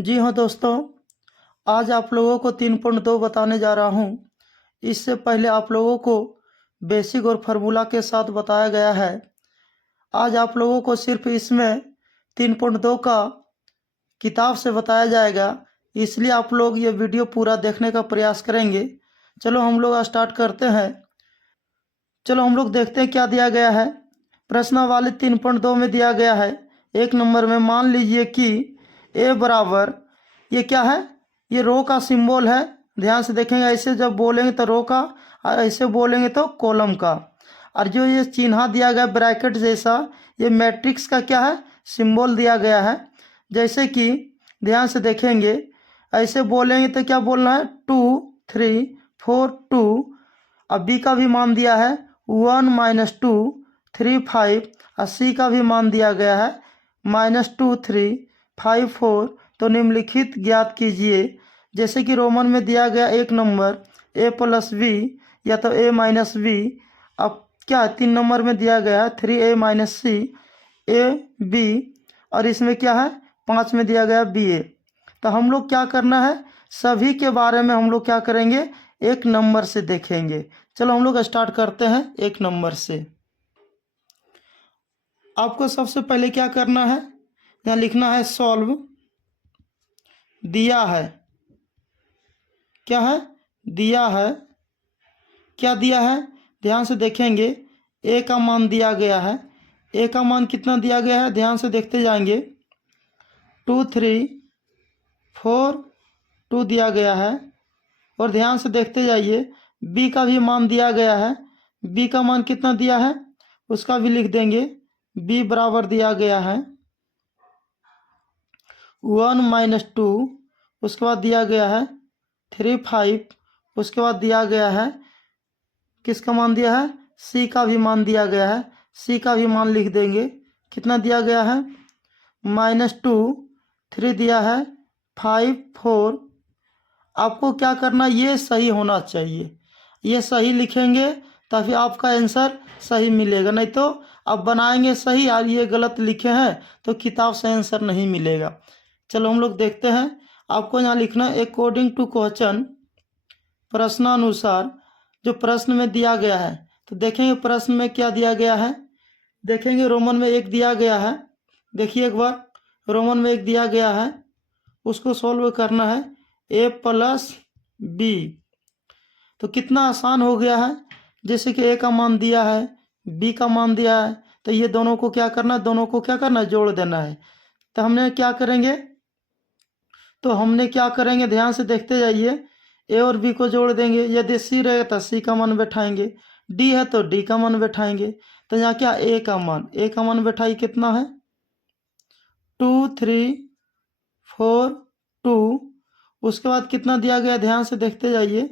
जी हाँ दोस्तों, आज आप लोगों को 3.2 बताने जा रहा हूँ। इससे पहले आप लोगों को बेसिक और फार्मूला के साथ बताया गया है। आज आप लोगों को सिर्फ इसमें 3.2 का किताब से बताया जाएगा, इसलिए आप लोग ये वीडियो पूरा देखने का प्रयास करेंगे। चलो हम लोग स्टार्ट करते हैं। चलो हम लोग देखते हैं क्या दिया गया है। प्रश्नावली 3.2 में दिया गया है, एक नंबर में मान लीजिए कि ए बराबर, ये क्या है, ये रो का सिंबल है। ध्यान से देखेंगे, ऐसे जब बोलेंगे तो रो का और ऐसे बोलेंगे तो कॉलम का। और जो ये चिन्ह दिया गया ब्रैकेट जैसा, ये मैट्रिक्स का क्या है, सिंबल दिया गया है। जैसे कि ध्यान से देखेंगे, ऐसे बोलेंगे तो क्या बोलना है, 2 3 4 2। अब बी का भी मान दिया है 1 - 2 3 5 और सी का भी मान दिया गया है -2 3 5 4। तो निम्नलिखित ज्ञात कीजिए। जैसे कि रोमन में दिया गया एक नंबर a + b या तो a - b। अब क्या 3 नंबर में दिया गया है 3a - c a b, और इसमें क्या है 5 में दिया गया ba। तो हम लोग क्या करना है, सभी के बारे में हम लोग क्या करेंगे, एक नंबर से देखेंगे। चलो हम लोग स्टार्ट करते हैं एक नंबर से। आपको सबसे पहले क्या करना है, यहाँ लिखना है सॉल्व। दिया है, क्या है, दिया है, क्या दिया है, ध्यान से देखेंगे। ए का मान दिया गया है। ए का मान कितना दिया गया है, ध्यान से देखते जाएंगे। 2 3 4 2 दिया गया है। और ध्यान से देखते जाइए, बी का भी मान दिया गया है। बी का मान कितना दिया है, उसका भी लिख देंगे। बी बराबर दिया गया है 1 - 2। उसके बाद दिया गया है 3 5। उसके बाद दिया गया है, किसका मान दिया है, सी का भी मान दिया गया है। सी का भी मान लिख देंगे, कितना दिया गया है -2 3 दिया है 5 4। आपको क्या करना, ये सही होना चाहिए, ये सही लिखेंगे तभी आपका आंसर सही मिलेगा। नहीं तो आप बनाएंगे सही और ये गलत लिखे हैं तो किताब से आंसर नहीं मिलेगा। चलो हम लोग देखते हैं। आपको यहाँ लिखना है अकॉर्डिंग टू क्वेश्चन, प्रश्नानुसार। जो प्रश्न में दिया गया है, तो देखेंगे प्रश्न में क्या दिया गया है। देखेंगे रोमन में एक दिया गया है। देखिए एक बार, रोमन में एक दिया गया है, उसको सॉल्व करना है a + b। तो कितना आसान हो गया है। जैसे कि a का मान दिया है, b का मान दिया है, तो ये दोनों को क्या करना है, दोनों को क्या करना है, जोड़ देना है। तो हमने क्या करेंगे, ध्यान से देखते जाइए। ए और बी को जोड़ देंगे। यदि सी रहेगा तो सी का मान बैठाएंगे, डी है तो डी का मान बैठाएंगे। तो यहाँ क्या, ए का मान बैठाई कितना है 2 3 4 2। उसके बाद कितना दिया गया, ध्यान से देखते जाइए।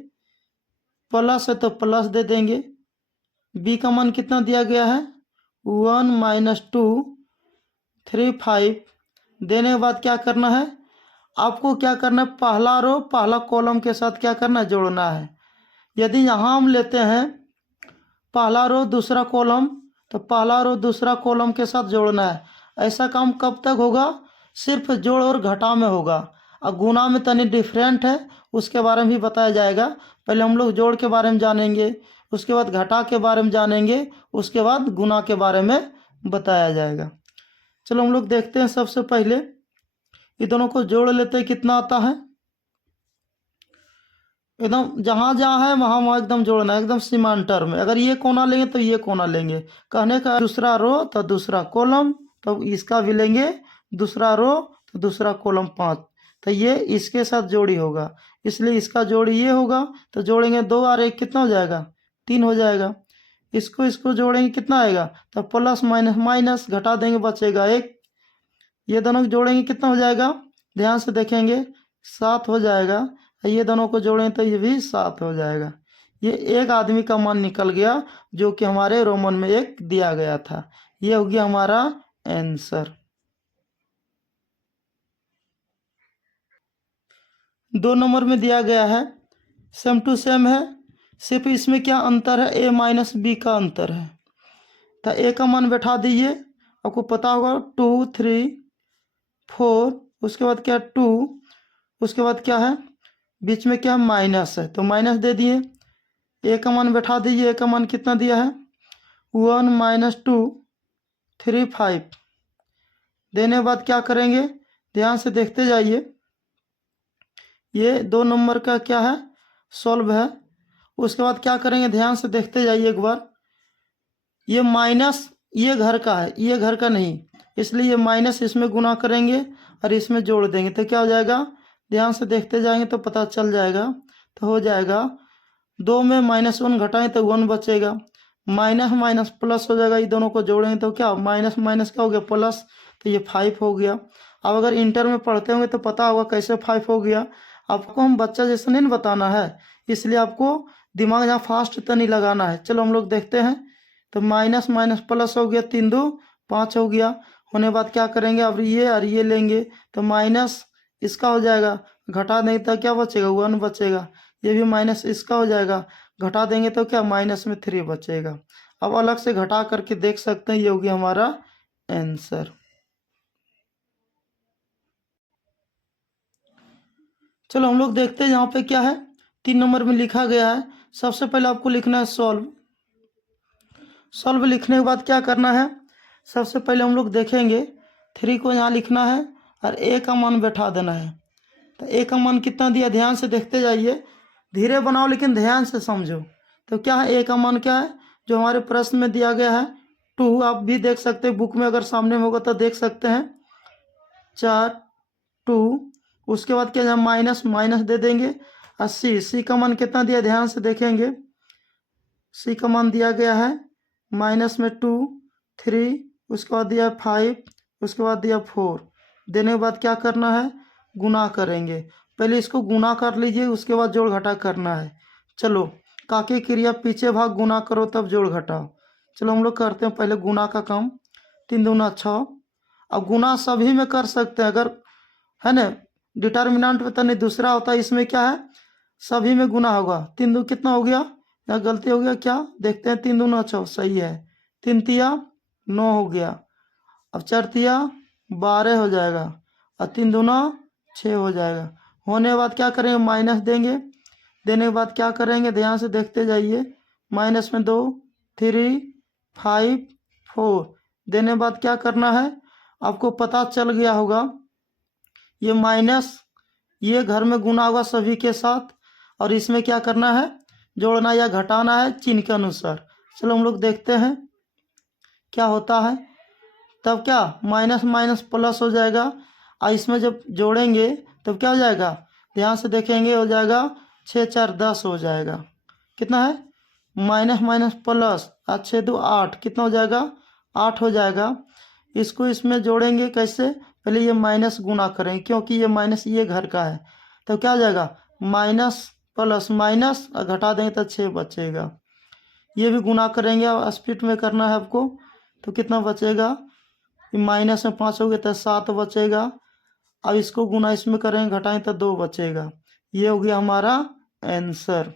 प्लस है तो प्लस दे देंगे। बी का मान कितना दिया गया है 1 - 2 3 5। देने के बाद क्या करना है, आपको क्या करना है, पहला रो पहला कॉलम के साथ क्या करना है, जोड़ना है। यदि यहाँ हम लेते हैं पहला रो दूसरा कॉलम, तो पहला रो दूसरा कॉलम के साथ जोड़ना है। ऐसा काम कब तक होगा, सिर्फ जोड़ और घटा में होगा। और गुना में तनी डिफरेंट है, उसके बारे में भी बताया जाएगा। पहले हम लोग जोड़ के बारे में जानेंगे, उसके बाद घटा के बारे में जानेंगे, उसके बाद गुना के बारे में बताया जाएगा। चलो हम लोग देखते हैं। सबसे पहले ये दोनों को जोड़ लेते हैं, कितना आता है, एकदम जहाँ जहाँ है वहाँ वहाँ एकदम जोड़ना है, एकदम सीमांतर में। अगर ये कोना लेंगे तो ये कोना लेंगे। कहने का दूसरा रो तो दूसरा कॉलम, तो इसका भी लेंगे दूसरा रो तो दूसरा कॉलम 5। तो ये इसके साथ जोड़ी होगा, इसलिए इसका जोड़ी ये होगा। तो जोड़ेंगे 2 और 1 कितना हो जाएगा, 3 हो जाएगा। इसको जोड़ेंगे कितना आएगा, तो प्लस माइनस माइनस घटा देंगे, बचेगा 1। ये दोनों को जोड़ेंगे कितना हो जाएगा, ध्यान से देखेंगे 7 हो जाएगा। ये दोनों को जोड़ें तो ये भी 7 हो जाएगा। ये एक आदमी का मान निकल गया, जो कि हमारे रोमन में एक दिया गया था। ये हो गया हमारा आंसर। 2 नंबर में दिया गया है, सेम टू सेम है, सिर्फ इसमें क्या अंतर है, a - b का अंतर है। तो a का मान बैठा दीजिए। आपको पता होगा 2 3 4, उसके बाद क्या 2, उसके बाद क्या है, बीच में क्या माइनस है, तो माइनस दे दिए। ए का मान बैठा दीजिए। ए का मान कितना दिया है, 1 - 2 3 5। देने के बाद क्या करेंगे, ध्यान से देखते जाइए। ये 2 नंबर का क्या है, सॉल्व है। उसके बाद क्या करेंगे, ध्यान से देखते जाइए एक बार। ये माइनस ये घर का है, ये घर का नहीं, इसलिए ये माइनस इसमें गुना करेंगे और इसमें जोड़ देंगे तो क्या हो जाएगा, ध्यान से देखते जाएंगे तो पता चल जाएगा। तो हो जाएगा 2 में -1 घटाएं तो 1 बचेगा, माइनस माइनस प्लस हो जाएगा, ये दोनों को जोड़ेंगे तो क्या माइनस माइनस क्या हो गया प्लस, तो ये 5 हो गया। अब अगर इंटर में पढ़ते होंगे तो पता होगा कैसे 5 हो गया। आपको हम बच्चा जैसे नहीं बताना है, इसलिए आपको दिमाग यहाँ फास्ट तो नहीं लगाना है। चलो हम लोग देखते हैं। तो माइनस माइनस प्लस हो गया, 3 2 5 हो गया। होने बाद क्या करेंगे, अब ये और ये लेंगे तो माइनस इसका हो जाएगा, घटा देंगे तो क्या बचेगा 1 बचेगा। ये भी माइनस इसका हो जाएगा, घटा देंगे तो क्या माइनस में 3 बचेगा। अब अलग से घटा करके देख सकते हैं, ये हो गया हमारा आंसर। चलो हम लोग देखते हैं यहाँ पे क्या है, 3 नंबर में लिखा गया है। सबसे पहले आपको लिखना है सॉल्व। सॉल्व लिखने के बाद क्या करना है, सबसे पहले हम लोग देखेंगे 3 को यहाँ लिखना है और ए का मान बैठा देना है। तो ए का मान कितना दिया, ध्यान से देखते जाइए, धीरे बनाओ लेकिन ध्यान से समझो। तो क्या है, ए का मान क्या है जो हमारे प्रश्न में दिया गया है 2। आप भी देख सकते हैं, बुक में अगर सामने में होगा तो देख सकते हैं 4 2। उसके बाद क्या, माइनस माइनस दे देंगे। और सी का मान कितना दिया, ध्यान से देखेंगे। सी का मान दिया गया है माइनस में 2 3, उसके बाद दिया 5, उसके बाद दिया 4। देने के बाद क्या करना है, गुना करेंगे। पहले इसको गुना कर लीजिए, उसके बाद जोड़ घटा करना है। चलो काकी क्रिया पीछे भाग गुना करो तब जोड़ घटाओ। चलो हम लोग करते हैं पहले गुना का काम। 3 दूना 6। अब गुना सभी में कर सकते हैं, अगर है ना डिटर्मिनेंट में तो नहीं, दूसरा होता है, इसमें क्या है सभी में गुना होगा। 3 2 कितना हो गया, यहाँ गलती हो गया क्या, देखते हैं। 3 दूना 6 सही है, 3 तिया 9 हो गया। अब 4 तिया 12 हो जाएगा और 3 दूना 6 हो जाएगा। होने के बाद क्या करेंगे, माइनस देंगे। देने के बाद क्या करेंगे, ध्यान से देखते जाइए। माइनस में 2 3 5 4। देने के बाद क्या करना है, आपको पता चल गया होगा, ये माइनस ये घर में गुना होगा सभी के साथ, और इसमें क्या करना है, जोड़ना या घटाना है चिन्ह के अनुसार। चलो हम लोग देखते हैं क्या होता है। तब क्या माइनस माइनस प्लस हो जाएगा, और इसमें जब जोड़ेंगे तब क्या हो जाएगा, ध्यान से देखेंगे, हो जाएगा 6 4 10 हो जाएगा। कितना है, माइनस माइनस प्लस, 6 2 8, कितना हो जाएगा 8 हो जाएगा। इसको इसमें जोड़ेंगे कैसे, पहले ये माइनस गुना करेंगे क्योंकि ये माइनस ये घर का है। तो क्या हो जाएगा, माइनस प्लस माइनस और घटा देंगे तो 6 बचेगा। ये भी गुना करेंगे और स्प्लिट में करना है आपको। तो कितना बचेगा, माइनस में 5 हो गया तो 7 बचेगा। अब इसको गुना इसमें करेंगे, घटाएं तो 2 बचेगा। ये हो गया हमारा आंसर।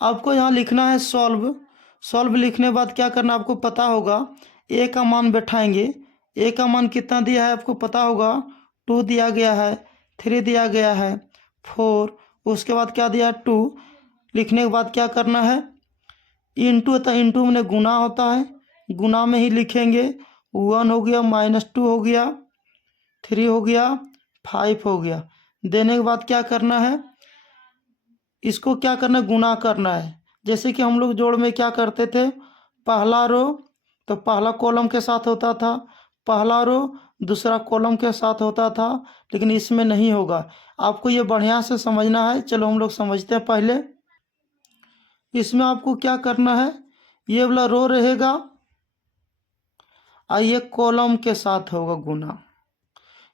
आपको यहाँ लिखना है सॉल्व। सॉल्व लिखने के बाद क्या करना आपको पता होगा, ए का मान बैठाएंगे। ए का मान कितना दिया है आपको पता होगा, 2 दिया गया है, 3 दिया गया है, 4। उसके बाद क्या दिया 2। लिखने के बाद क्या करना है, इंटू, तो इंटू में गुना होता है, गुना में ही लिखेंगे। 1 हो गया, -2 हो गया, 3 हो गया, 5 हो गया। देने के बाद क्या करना है, इसको क्या करना है, गुना करना है। जैसे कि हम लोग जोड़ में क्या करते थे, पहला रो तो पहला कॉलम के साथ होता था, पहला रो दूसरा कॉलम के साथ होता था, लेकिन इसमें नहीं होगा। आपको ये बढ़िया से समझना है। चलो हम लोग समझते हैं पहले। इसमें आपको क्या करना है, ये वाला रो रहेगा और ये कॉलम के साथ होगा गुना।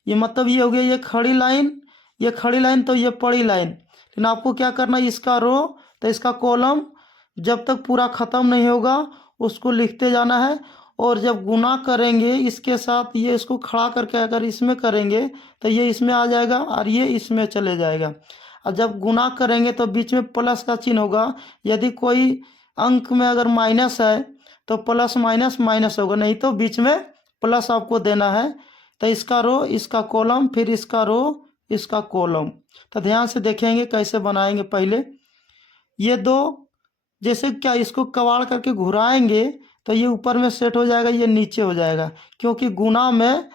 ये मतलब ये हो गया, ये खड़ी लाइन, ये खड़ी लाइन तो ये पड़ी लाइन। लेकिन आपको क्या करना है, इसका रो तो इसका कॉलम जब तक पूरा ख़त्म नहीं होगा उसको लिखते जाना है। और जब गुना करेंगे इसके साथ, ये इसको खड़ा करके अगर इसमें करेंगे तो ये इसमें आ जाएगा और ये इसमें चले जाएगा। और जब गुना करेंगे तो बीच में प्लस का चिन्ह होगा। यदि कोई अंक में अगर माइनस है तो प्लस माइनस माइनस होगा, नहीं तो बीच में प्लस आपको देना है। तो इसका रो इसका कॉलम, फिर इसका रो इसका कॉलम। तो ध्यान से देखेंगे कैसे बनाएंगे। पहले ये दो, जैसे क्या इसको कबाड़ करके घुराएंगे तो ये ऊपर में सेट हो जाएगा, ये नीचे हो जाएगा, क्योंकि गुना में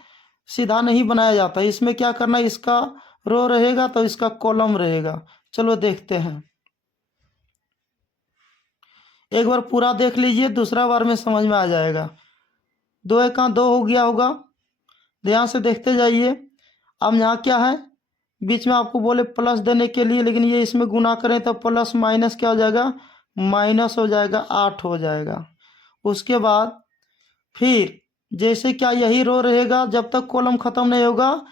सीधा नहीं बनाया जाता। इसमें क्या करना है, इसका रो रहेगा तो इसका कॉलम रहेगा। चलो देखते हैं, एक बार पूरा देख लीजिए, दूसरा बार में समझ में आ जाएगा। दो एका दो हो गया होगा, ध्यान से देखते जाइए। अब यहाँ क्या है, बीच में आपको बोले प्लस देने के लिए, लेकिन ये इसमें गुना करें तो प्लस माइनस क्या हो जाएगा, माइनस हो जाएगा, 8 हो जाएगा। उसके बाद फिर जैसे क्या यही रो रहेगा जब तक कॉलम ख़त्म नहीं होगा।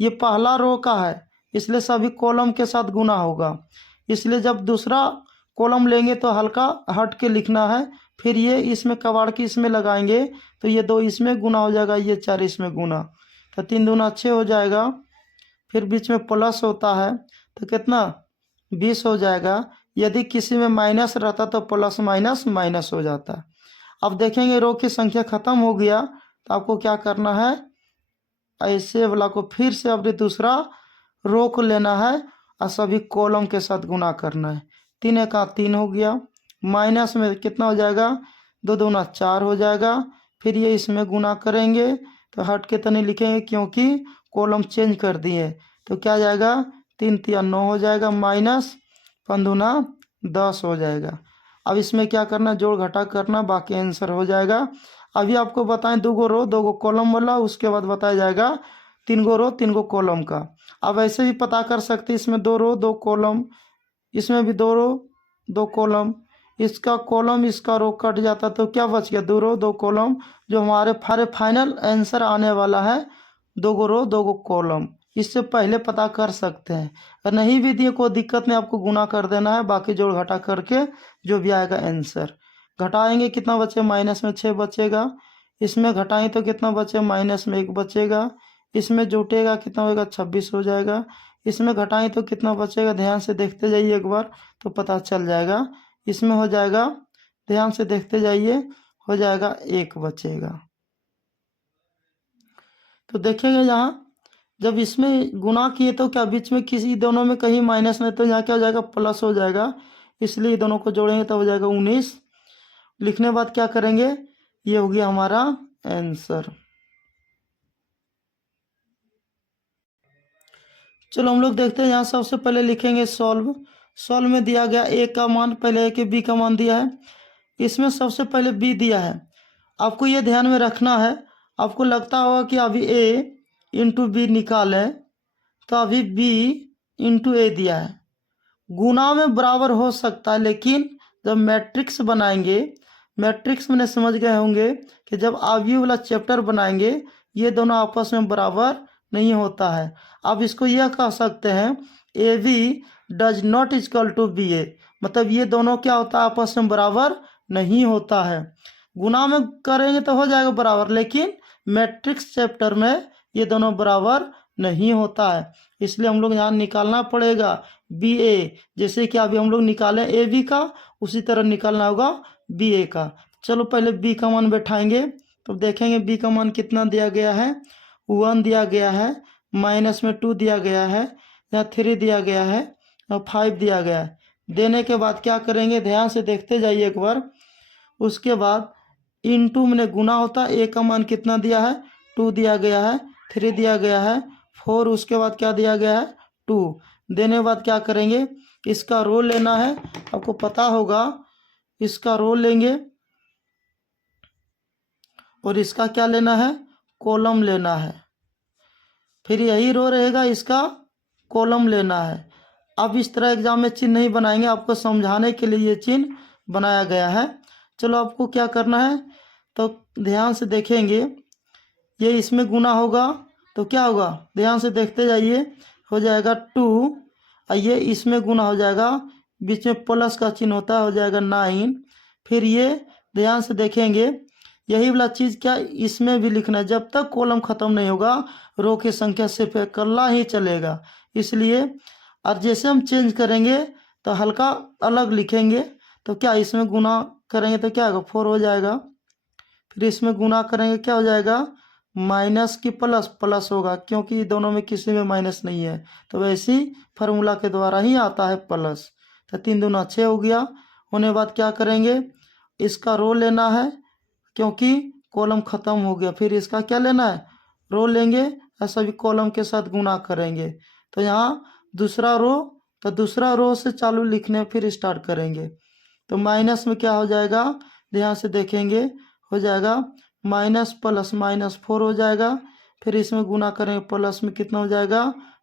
ये पहला रो का है, इसलिए सभी कॉलम के साथ गुना होगा, इसलिए जब दूसरा कॉलम लेंगे तो हल्का हट के लिखना है। फिर ये इसमें कबाड़ की इसमें लगाएंगे तो ये 2 इसमें गुना हो जाएगा, ये 4 इसमें गुना, तो 3 दूना 6 हो जाएगा। फिर बीच में प्लस होता है तो कितना, 20 हो जाएगा। यदि किसी में माइनस रहता तो प्लस माइनस माइनस हो जाता। अब देखेंगे रो की संख्या ख़त्म हो गया तो आपको क्या करना है, ऐसे वाला को फिर से अपने दूसरा रो को लेना है और सभी कॉलम के साथ गुना करना है। 3 एका 3 हो गया, माइनस में कितना हो जाएगा, 2 दूना 4 हो जाएगा। फिर ये इसमें गुना करेंगे तो हट के तो नहीं लिखेंगे क्योंकि कॉलम चेंज कर दिए, तो क्या जाएगा, 3 तिया 9 हो जाएगा, माइनस 5 दूना 10 हो जाएगा। अब इसमें क्या करना, जोड़ घटा करना, बाकी आंसर हो जाएगा। अभी आपको बताएं 2 गो रो 2 गो कॉलम वाला, उसके बाद बताया जाएगा 3 गो रो 3 गो कॉलम का। अब ऐसे भी पता कर सकते, इसमें 2 रो 2 कॉलम, इसमें भी 2 रो 2 कॉलम, इसका कॉलम इसका रो कट जाता तो क्या बच गया, 2 रो 2 कॉलम। जो हमारे फाइनल आंसर आने वाला है 2 गो रो 2 गो कॉलम, इससे पहले पता कर सकते हैं। और नहीं भी दिए कोई दिक्कत नहीं, आपको गुना कर देना है, बाकी जोड़ घटा करके जो भी आएगा आंसर। घटाएंगे कितना बचे, माइनस में 6 बचेगा। इसमें घटाएं तो कितना बचे, माइनस में 1 बचेगा। इसमें जुटेगा कितना होगा, 26 हो जाएगा। इसमें घटाएं तो कितना बचेगा, ध्यान से देखते जाइए एक बार तो पता चल जाएगा। इसमें हो जाएगा, ध्यान से देखते जाइए, हो जाएगा 1 बचेगा। तो देखेंगे यहाँ जब इसमें गुना किए तो क्या बीच में किसी दोनों में कहीं माइनस नहीं, तो यहाँ क्या हो जाएगा, प्लस हो जाएगा, इसलिए दोनों को जोड़ेंगे तो हो जाएगा 19। लिखने बाद क्या करेंगे, ये हो गया हमारा आंसर। चलो हम लोग देखते हैं, यहाँ सबसे पहले लिखेंगे सॉल्व। सॉल्व में दिया गया ए का मान पहले है कि बी का मान दिया है, इसमें सबसे पहले बी दिया है। आपको ये ध्यान में रखना है, आपको लगता होगा कि अभी ए इंटू बी निकालें तो अभी बी इंटू ए दिया है। गुना में बराबर हो सकता है, लेकिन जब मैट्रिक्स बनाएंगे, मैट्रिक्स मैंने समझ गए होंगे कि जब अवयव वाला चैप्टर बनाएंगे ये दोनों आपस में बराबर नहीं होता है। आप इसको यह कह सकते हैं A B does not equal to B A, मतलब ये दोनों क्या होता है, आपस में बराबर नहीं होता है। गुना में करेंगे तो हो जाएगा बराबर, लेकिन मैट्रिक्स चैप्टर में ये दोनों बराबर नहीं होता है, इसलिए हम लोग यहाँ निकालना पड़ेगा बी ए। जैसे कि अभी हम लोग निकालें ए बी का, उसी तरह निकालना होगा बी ए का। चलो पहले बी का मान बैठाएंगे तो देखेंगे बी का मान कितना दिया गया है, 1 दिया गया है, माइनस में 2 दिया गया है, यहाँ 3 दिया गया है और 5 दिया गया है। देने के बाद क्या करेंगे, ध्यान से देखते जाइए एक बार। उसके बाद इनटू में गुना होता है, ए का मान कितना दिया है, 2 दिया गया है, 3 दिया गया है, 4, उसके बाद क्या दिया गया है, 2। देने के बाद क्या करेंगे, इसका रो लेना है, आपको पता होगा इसका रो लेंगे और इसका क्या लेना है, कॉलम लेना है। फिर यही रो रहेगा, इसका कॉलम लेना है। अब इस तरह एग्जाम में चिन्ह नहीं बनाएंगे, आपको समझाने के लिए ये चिन्ह बनाया गया है। चलो आपको क्या करना है, तो ध्यान से देखेंगे, ये इसमें गुना होगा तो क्या होगा, ध्यान से देखते जाइए, हो जाएगा 2 और ये इसमें गुना हो जाएगा, बीच में प्लस का चिन्ह होता है, हो जाएगा 9। फिर ये ध्यान से देखेंगे, यही वाला चीज़ क्या इसमें भी लिखना है, जब तक कॉलम ख़त्म नहीं होगा रो की संख्या सिर्फ इकल्ला ही चलेगा। इसलिए और जैसे हम चेंज करेंगे तो हल्का अलग लिखेंगे, तो क्या इसमें गुना करेंगे तो क्या होगा, 4 हो जाएगा। फिर इसमें गुना करेंगे क्या हो जाएगा, माइनस की प्लस प्लस होगा, क्योंकि दोनों में किसी में माइनस नहीं है, तो वैसे ही फार्मूला के द्वारा ही आता है प्लस। तो 3 दूना 6 हो गया। होने बाद क्या करेंगे, इसका रो लेना है, क्योंकि कॉलम ख़त्म हो गया। फिर इसका क्या लेना है, रो लेंगे और सभी कॉलम के साथ गुना करेंगे। तो यहाँ दूसरा रो, तो दूसरा रो से चालू लिखने फिर स्टार्ट करेंगे। तो माइनस में क्या हो जाएगा, ध्यान से देखेंगे, हो जाएगा माइनस प्लस -4 हो जाएगा। फिर इसमें गुना करेंगे, प्लस में कितना हो जाएगा,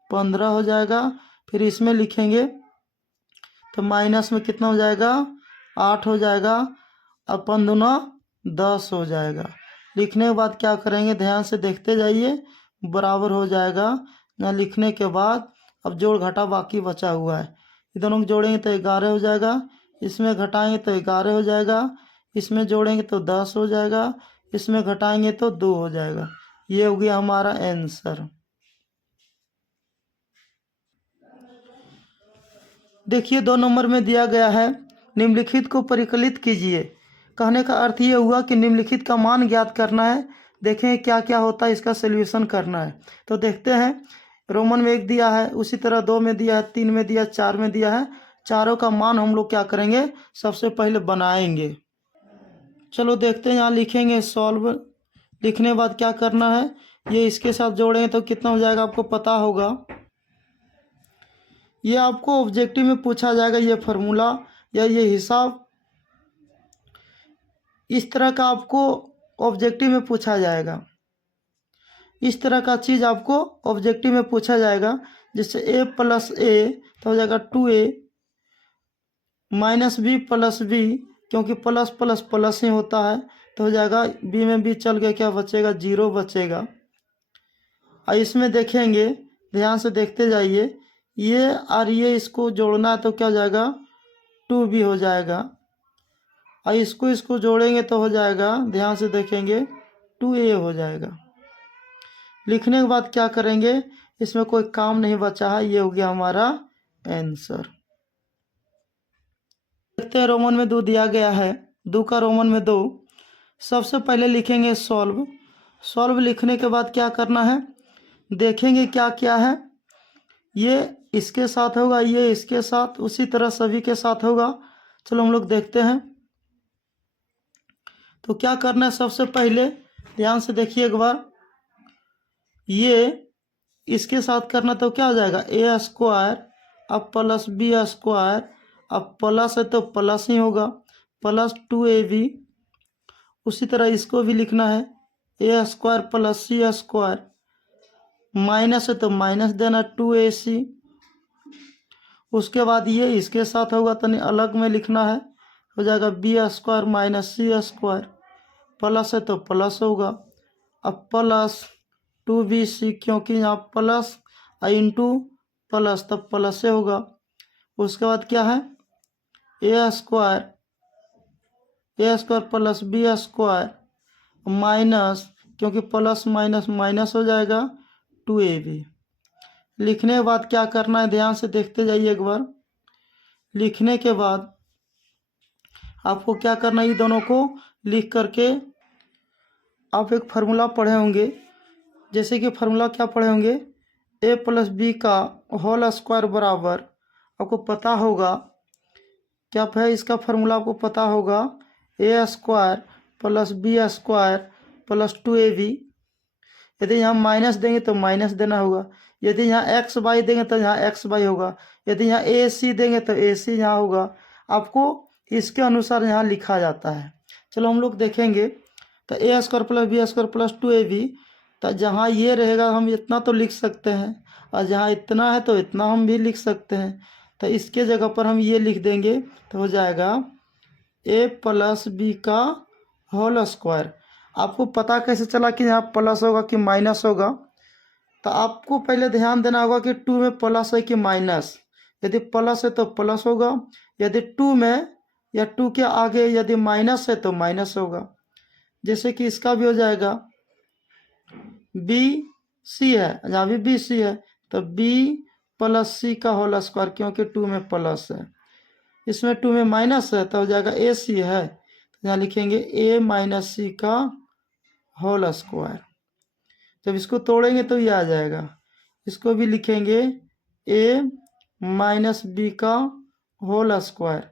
15 हो जाएगा। फिर इसमें लिखेंगे तो माइनस में कितना हो जाएगा, 8 हो जाएगा। अब 5 दूना 10 हो जाएगा। लिखने के बाद क्या करेंगे, ध्यान से देखते जाइए, बराबर हो जाएगा। यहाँ लिखने के बाद अब जोड़ घटा बाकी बचा हुआ है, ये दोनों को जोड़ेंगे तो 11 हो जाएगा। इसमें घटाएंगे तो 11 हो जाएगा। इसमें जोड़ेंगे तो 10 हो जाएगा। इसमें घटाएंगे तो 2 हो जाएगा। ये हो गया हमारा आंसर। देखिए 2 नंबर में दिया गया है, निम्नलिखित को परिकलित कीजिए। कहने का अर्थ ये हुआ कि निम्नलिखित का मान ज्ञात करना है। देखें क्या क्या होता है, इसका सोल्यूशन करना है। तो देखते हैं, रोमन में 1 दिया है, उसी तरह 2 में दिया है, 3 में दिया, 4 में दिया है। चारों का मान हम लोग क्या करेंगे, सबसे पहले बनाएंगे। चलो देखते हैं, यहाँ लिखेंगे सॉल्व। लिखने के बाद क्या करना है, ये इसके साथ जोड़ेंगे तो कितना हो जाएगा आपको पता होगा। ये आपको ऑब्जेक्टिव में पूछा जाएगा, ये फार्मूला या ये हिसाब इस तरह का आपको ऑब्जेक्टिव में पूछा जाएगा। इस तरह का चीज़ आपको ऑब्जेक्टिव में पूछा जाएगा। जैसे a + a तो हो जाएगा 2a -b + b, क्योंकि प्लस प्लस प्लस ही होता है, तो हो जाएगा b में b चल गया, क्या बचेगा, 0 बचेगा। और इसमें देखेंगे, ध्यान से देखते जाइए, ये और ये इसको जोड़ना है तो क्या हो जाएगा, 2b हो जाएगा। और इसको जोड़ेंगे तो हो जाएगा, ध्यान से देखेंगे, 2a हो जाएगा। लिखने के बाद क्या करेंगे, इसमें कोई काम नहीं बचा है, ये हो गया हमारा आंसर। देखते हैं, रोमन में 2 दिया गया है, 2 का रोमन में 2। सबसे पहले लिखेंगे सॉल्व। सॉल्व लिखने के बाद क्या करना है, देखेंगे क्या क्या है। ये इसके साथ होगा, ये इसके साथ, उसी तरह सभी के साथ होगा। चलो हम लोग देखते हैं। तो क्या करना है, सबसे पहले ध्यान से देखिए एक बार, ये इसके साथ करना तो क्या हो जाएगा, a² अब +b², अब प्लस है तो प्लस ही होगा, +2ab। उसी तरह इसको भी लिखना है, a² + c², माइनस है तो माइनस देना, 2ac। उसके बाद ये इसके साथ होगा तो नहीं, अलग में लिखना है, हो जाएगा b² - c², प्लस है तो प्लस होगा। अब +2bc, क्योंकि यहाँ प्लस इंटू प्लस तब प्लस से होगा। उसके बाद क्या है, a² + b² माइनस, क्योंकि प्लस माइनस माइनस हो जाएगा, 2ab। लिखने के बाद क्या करना है, ध्यान से देखते जाइए एक बार। लिखने के बाद आपको क्या करना है, ये दोनों को लिख करके आप एक फार्मूला पढ़े होंगे। जैसे कि फार्मूला क्या पढ़े होंगे, a + b का होल स्क्वायर बराबर, आपको पता होगा क्या है, इसका फार्मूला आपको पता होगा, a² + b² + 2ab। यदि यहाँ माइनस देंगे तो माइनस देना होगा, यदि यहाँ xy देंगे तो यहाँ xy होगा, यदि यहाँ ac देंगे तो ac यहाँ होगा। आपको इसके अनुसार यहाँ लिखा जाता है। चलो हम लोग देखेंगे, तो a² + b² + 2ab, तो जहाँ ये रहेगा हम इतना तो लिख सकते हैं, और जहाँ इतना है तो इतना हम भी लिख सकते हैं। तो इसके जगह पर हम ये लिख देंगे तो हो जाएगा a + b का होल स्क्वायर। आपको पता कैसे चला कि यहाँ प्लस होगा कि माइनस होगा, तो आपको पहले ध्यान देना होगा कि 2 में प्लस है कि माइनस। यदि प्लस है तो प्लस होगा, यदि 2 में या 2 के आगे यदि माइनस है तो माइनस होगा। जैसे कि इसका भी हो जाएगा, BC है, जहाँ भी BC है तो B + C का होल स्क्वायर, क्योंकि 2 में प्लस है। इसमें 2 में माइनस है तो हो जाएगा AC है, तो यहाँ लिखेंगे a - c का होल स्क्वायर। जब इसको तोड़ेंगे तो ये आ जाएगा। इसको भी लिखेंगे ए माइनस बी का होल स्क्वायर।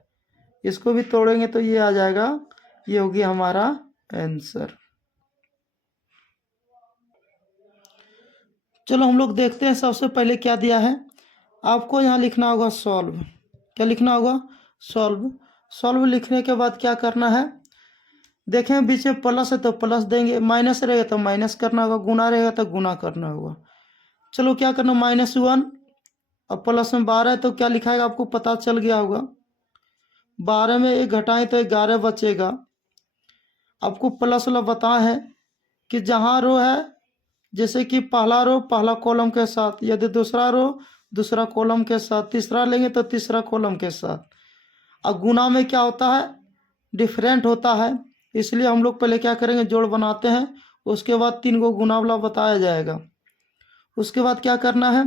इसको भी तोड़ेंगे तो ये आ जाएगा। ये होगी हमारा आंसर। चलो हम लोग देखते हैं सबसे पहले क्या दिया है। आपको यहाँ लिखना होगा सॉल्व। क्या लिखना होगा? सॉल्व। सॉल्व लिखने के बाद क्या करना है, देखें बीच में प्लस है तो प्लस देंगे, माइनस रहेगा तो माइनस करना होगा, गुना रहेगा तो गुना करना होगा। चलो क्या करना, -1 और प्लस में 12 है तो क्या लिखाएगा आपको पता चल गया होगा। 12 में 1 घटाएं तो 11 बचेगा। आपको प्लस वाला बता है कि जहाँ रो है, जैसे कि पहला रो पहला कॉलम के साथ, यदि दूसरा रो दूसरा कॉलम के साथ, तीसरा लेंगे तो तीसरा कॉलम के साथ। अब गुना में क्या होता है, डिफरेंट होता है, इसलिए हम लोग पहले क्या करेंगे, जोड़ बनाते हैं, उसके बाद 3 को गुना वाला बताया जाएगा। उसके बाद क्या करना है,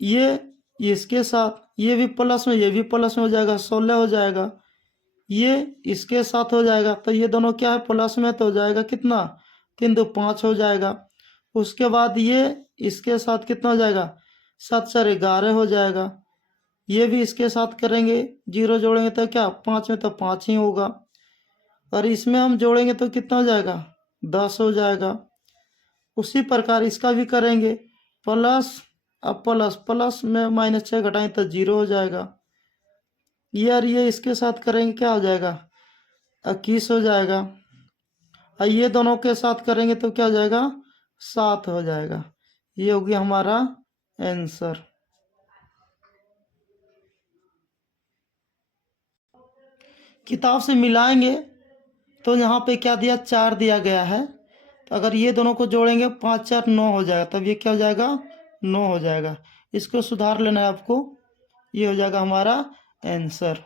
ये इसके साथ, ये भी प्लस में ये भी प्लस में हो जाएगा, 16 हो जाएगा। ये इसके साथ हो जाएगा तो ये दोनों क्या है, प्लस में, तो हो जाएगा कितना, 3 2 5 हो जाएगा। उसके बाद ये इसके साथ कितना हो जाएगा, 7 4 11 हो जाएगा। ये भी इसके साथ करेंगे, 0 जोड़ेंगे तो क्या, 5 में तो 5 ही होगा। और इसमें हम जोड़ेंगे तो कितना हो जाएगा, 10 हो जाएगा। उसी प्रकार इसका भी करेंगे, प्लस, अब प्लस प्लस में -6 घटाएं तो 0 हो जाएगा। ये और ये इसके साथ करेंगे, क्या हो जाएगा, 21 हो जाएगा। और ये दोनों के साथ करेंगे तो क्या हो जाएगा, 7 हो जाएगा। ये होगी हमारा आंसर। किताब से मिलाएंगे तो यहाँ पे क्या दिया, 4 दिया गया है। तो अगर ये दोनों को जोड़ेंगे 5 4 9 हो जाएगा, तब ये क्या हो जाएगा, 9 हो जाएगा। इसको सुधार लेना है आपको। ये हो जाएगा हमारा आंसर।